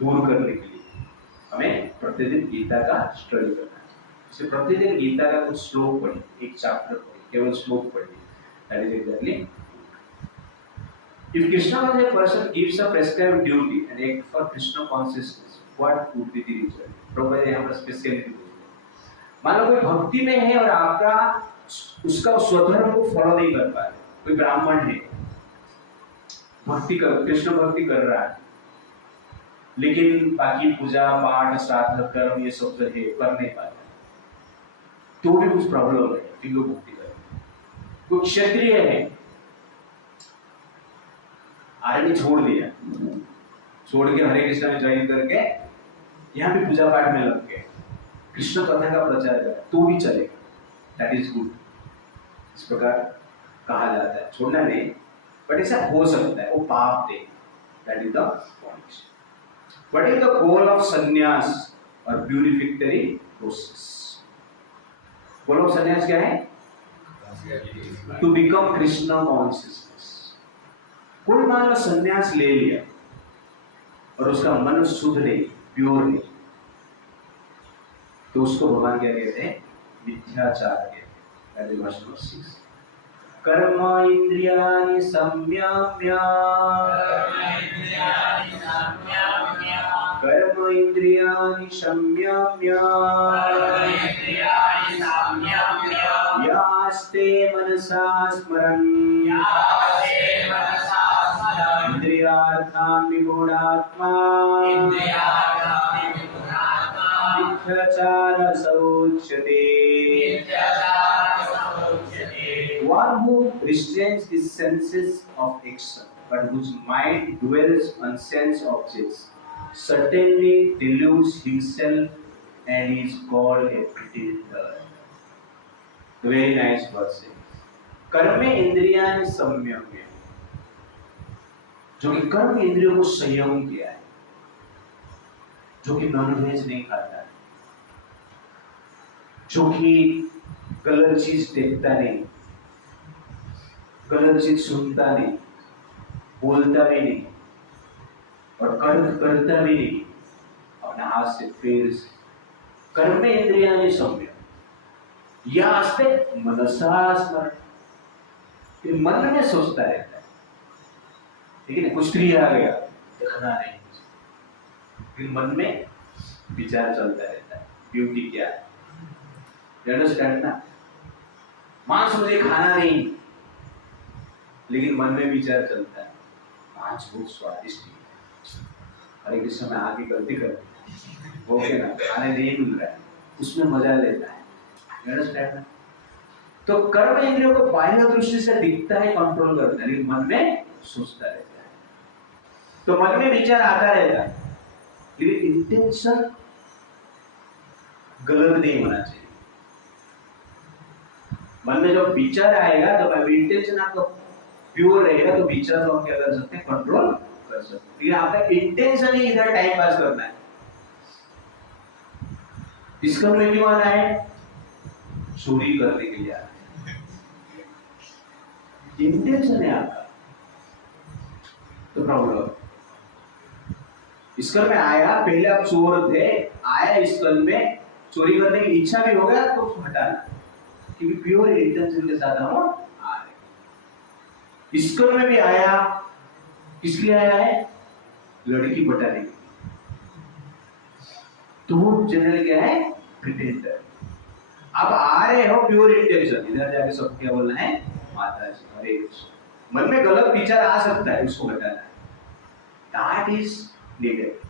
दूर करने के लिए हमें प्रतिदिन गीता का स्टडी करना है। इसे प्रतिदिन गीता का कुछ श्लोक पढ़िए, एक चैप्टर पढ़िए, केवल श्लोक पढ़िए। That is exactly if Krishna was a person gives a prescribed duty and act for Krishna consciousness, what would be the result? Prabhupada यहाँ पर स्पेशलिटी बोलते हैं। मान लो कोई भक्ति में है और आपका उसका स्वधर्म को फॉलो नहीं कर पा रहे, कोई ब्राह्मण है, भक्ति कर, कृष्ण भक्ति कर रहा है, लेकिन बाकी पूजा पाठ श्राद्ध कर्म ये सब जो है कर नहीं पाता, तो भी कुछ प्रॉब्लम है क्योंकि वो भक्ति कर रहा है। कोई क्षत्रिय है, आर्मी छोड़ दिया, छोड़ के हरे कृष्णा में ज्वाइन करके यहाँ पे पूजा पाठ में लग गए, कृष्ण कथा का प्रचार करा, तो भी चलेगा, दैट इज गुड। इस प्रकार कहा जाता है, छोड़ना नहीं, बट ऐसा हो सकता है वो पाप दे, that is the point. What is the goal of sannyasa और purificatory process? Goal of sannyasa क्या है? To become Krishna consciousness. कोई मान लो संन्यास ले लिया और उसका मन शुद्ध नहीं, प्योर नहीं, तो उसको भगवान क्या कहते हैं? मिथ्याचार कहते हैं। कर्म इंद्रियाणि संयम्य, कर्म इंद्रियाणि संयम्य, यास्ते मनसा स्मरन् इंद्रियार्थान् विगूढात्मा मिथ्याचारः उच्यते। One who restrains his senses of action, but whose mind dwells on sense objects, certainly deludes himself and is called a pretender. Very nice verse. कर्मे इंद्रियाणि संयम्य, जो कि कर्म इंद्रियों को संयम किया है, जो कि नॉनवेज नहीं खाता है, जो कि गलत चीज देखता नहीं, गलत चीज सुनता नहीं, बोलता भी नहीं और कर्म करता भी नहीं, अपने हाथ से पैर से। कर्म में इंद्रियाणि संयम, या आस्ते मनसा स्मरण, मन में सोचता रहता है, ठीक है, कुछ क्रिया आ गया, देखना नहीं, फिर मन में विचार चलता रहता है, ब्यूटी क्या है, अंडरस्टैंड ना? मांस मुझे खाना नहीं, लेकिन मन में विचार चलता है, मांस बहुत स्वादिष्ट है, हरे कृष्ण में आगे गलती कर दी, ओके ना, खाने नहीं मिल रहा है, उसमें मजा लेता है, अंडरस्टैंड ना? तो कर्म इंद्रियों को बाह्य दृष्टि से दिखता है, कंट्रोल करता है, लेकिन मन में सोचता रहता है। तो मन में विचार आता रहता है, लेकिन इंटेंशन गलत नहीं होना चाहिए। मन में जब विचार आएगा, जब इंटेंशन आपका प्योर रहेगा, तो विचार को हम क्या कर सकते हैं? कंट्रोल कर सकते हैं। लेकिन आपका इंटेंशन ही इधर टाइम पास करना है, इसका में क्यों आना है? चोरी करने के लिए आना है, इंटेंशन है आपका, तो प्रॉब्लम। इस कल में आया, पहले आप चोर थे, आया इस कल में चोरी करने की इच्छा भी होगा तो उसको हटाना, क्योंकि प्योर इंटेंशन के साथ हम आ रहे। इस कल में भी आया, किस लिए आया है? लड़की पटाने के, तो वो जनरली क्या है? प्रिटेंडर। अब आ रहे हो प्योर इंटेंशन, इधर जाके सब क्या बोलना है? माता जी हरे कृष्ण। मन में गलत विचार आ सकता है, उसको हटाना है। That is निगेटिव,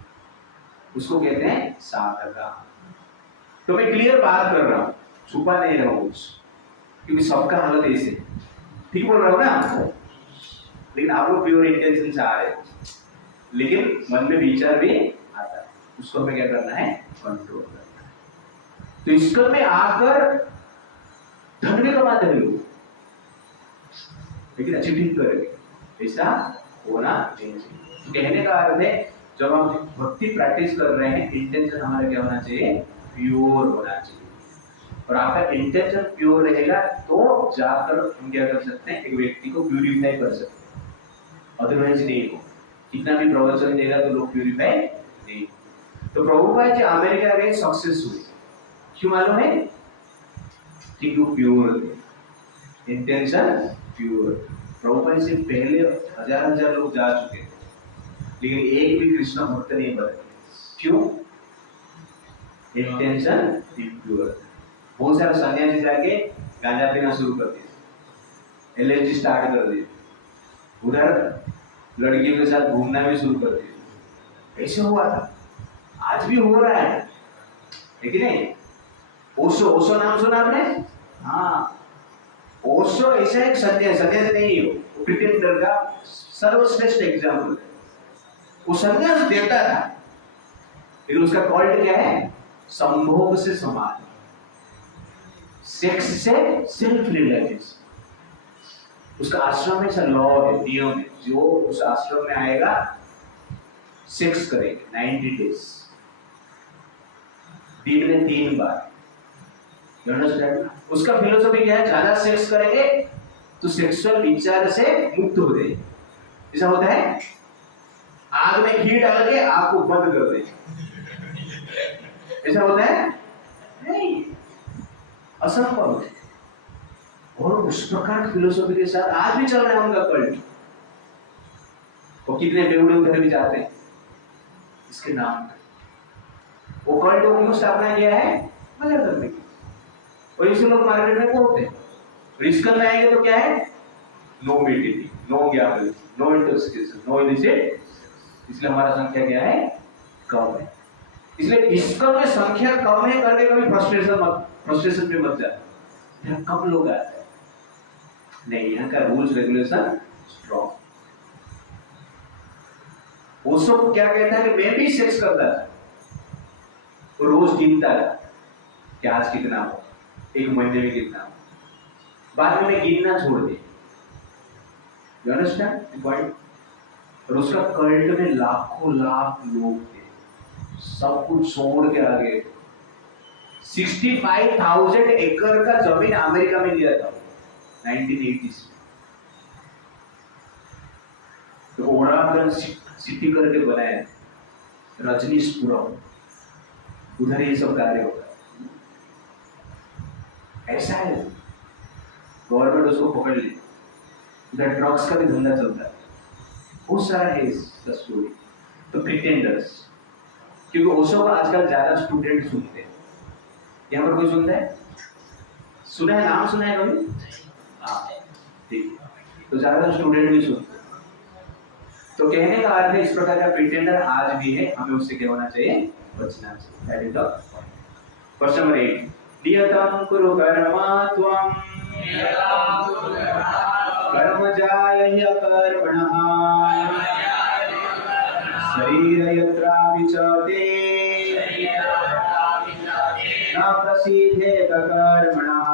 उसको कहते हैं साधका। तो मैं क्लियर बात कर रहा हूं, छुपा नहीं रहा हूं, क्योंकि सबका हालत ऐसे, ठीक बोल रहा हूं ना। लेकिन आप लोग प्योर इंटेंशन से आ रहे हो, लेकिन मन में विचार भी आता है, उसको हमें क्या करना है, कंट्रोल करना है। तो इसको में आकर धन भी कमाते हैं लोग, लेकिन अच्छी ठीक करेंगे, ऐसा होना नहीं चाहिए। कहने का अर्थ है जब हम भक्ति प्रैक्टिस कर रहे हैं, इंटेंशन हमारा क्या होना चाहिए, प्योर होना चाहिए। और आपका इंटेंशन प्योर रहेगा तो जाकर हम क्या कर सकते हैं, एक व्यक्ति को प्यूरिफाई कर सकते हैं, अदरवाइज नहीं हो। कितना भी प्रवचन देगा तो लोग प्यूरिफाई नहीं। तो प्रभुपाद जी अमेरिका गए, सक्सेस हुए, क्यों मालूम है, क्योंकि वो प्योर थे, इंटेंशन प्योर। प्रभुपाद से पहले हजार लोग जा चुके थे, लेकिन एक भी कृष्ण भक्त नहीं बने, क्यों, इंटेंशन प्योर। बहुत सारे सन्यासी जाके गांजा पीना शुरू कर दिया, एलएसडी स्टार्ट कर दी, उधर लड़कियों के साथ घूमना भी शुरू कर दिया। ऐसे हुआ था, आज भी हो रहा है, लेकिन नहीं। ओशो, ओशो नाम सुना आपने? हाँ, ओशो ऐसा एक सन्यासी नहीं हो, वो प्रिटेंडर का सर्वश्रेष्ठ एग्जाम्पल है। वो सन्यास देता था, लेकिन उसका कॉल्ट क्या है, संभोग से समाधि, सेक्स से सेल्फ रियलाइजेशन। उसका आश्रम में लॉ है, नियम है, जो उस आश्रम में आएगा सेक्स करेंगे 90 डेज, दिन में 3 बार। उसका फिलोसफी क्या है, ज्यादा सेक्स करेंगे तो सेक्सुअल विचार से मुक्त हो जाएंगे। ऐसा होता है, आग में घी डाल के आग को बंद कर दे, ऐसा होता है नहीं, असंभव है। और उस प्रकार की फिलोसफी के साथ आज भी चल रहा है उनका कल्ट। वो कितने बेवड़े उधर भी जाते हैं इसके नाम पे। वो कल्ट को क्यों स्थापना किया है, मजा करने की। और इसे लोग मार्केट में बोलते हैं, रिस्क में आएंगे तो क्या है, नो मीटिंग, नो ज्ञापन, नो इंटॉक्सिकेशन, नो इलिसिट। इसलिए हमारा संख्या क्या है, कम है। इसलिए इसका में संख्या कम है करके कभी फ्रस्ट्रेशन पे मत जाए। यहाँ कम लोग आते हैं, नहीं, यहाँ का रूल्स रेगुलेशन स्ट्रॉन्ग। वो सब क्या कहता है कि मैं भी सेक्स करता था, रोज गिनता था कि आज कितना हो, एक महीने में कितना हो, बाद में मैं गिनना छोड़ दिया। You understand the point? और उसका कल्ट में लाखों लाख लोग थे, सब कुछ छोड़ के आ गए। 65,000 एकड़ का जमीन अमेरिका में लिया था 1980s में। तो ओरागन सिटी करके बनाया, रजनीशपुरम, उधर ये सब कार्य होता है। ऐसा है, गवर्नमेंट उसको पकड़ ली, उधर ड्रग्स का भी धंधा चलता है, बहुत सारा है इसका स्टोरी। तो प्रिटेंडर्स, क्योंकि ओशो को आजकल ज्यादा स्टूडेंट सुनते हैं। यहाँ पर कोई सुनता है? सुना है, नाम सुना है कभी? हाँ, ठीक। तो ज्यादा स्टूडेंट भी सुनते हैं। तो कहने का अर्थ है इस प्रकार का प्रिटेंडर आज भी है, हमें उससे क्या होना चाहिए, बचना चाहिए। That is the question number 8। नियतं कुरु कर्म त्वं कर्मजाय ह्यकर्मणः शरीर यत्रापि च ते न प्रसीदेत कर्मणः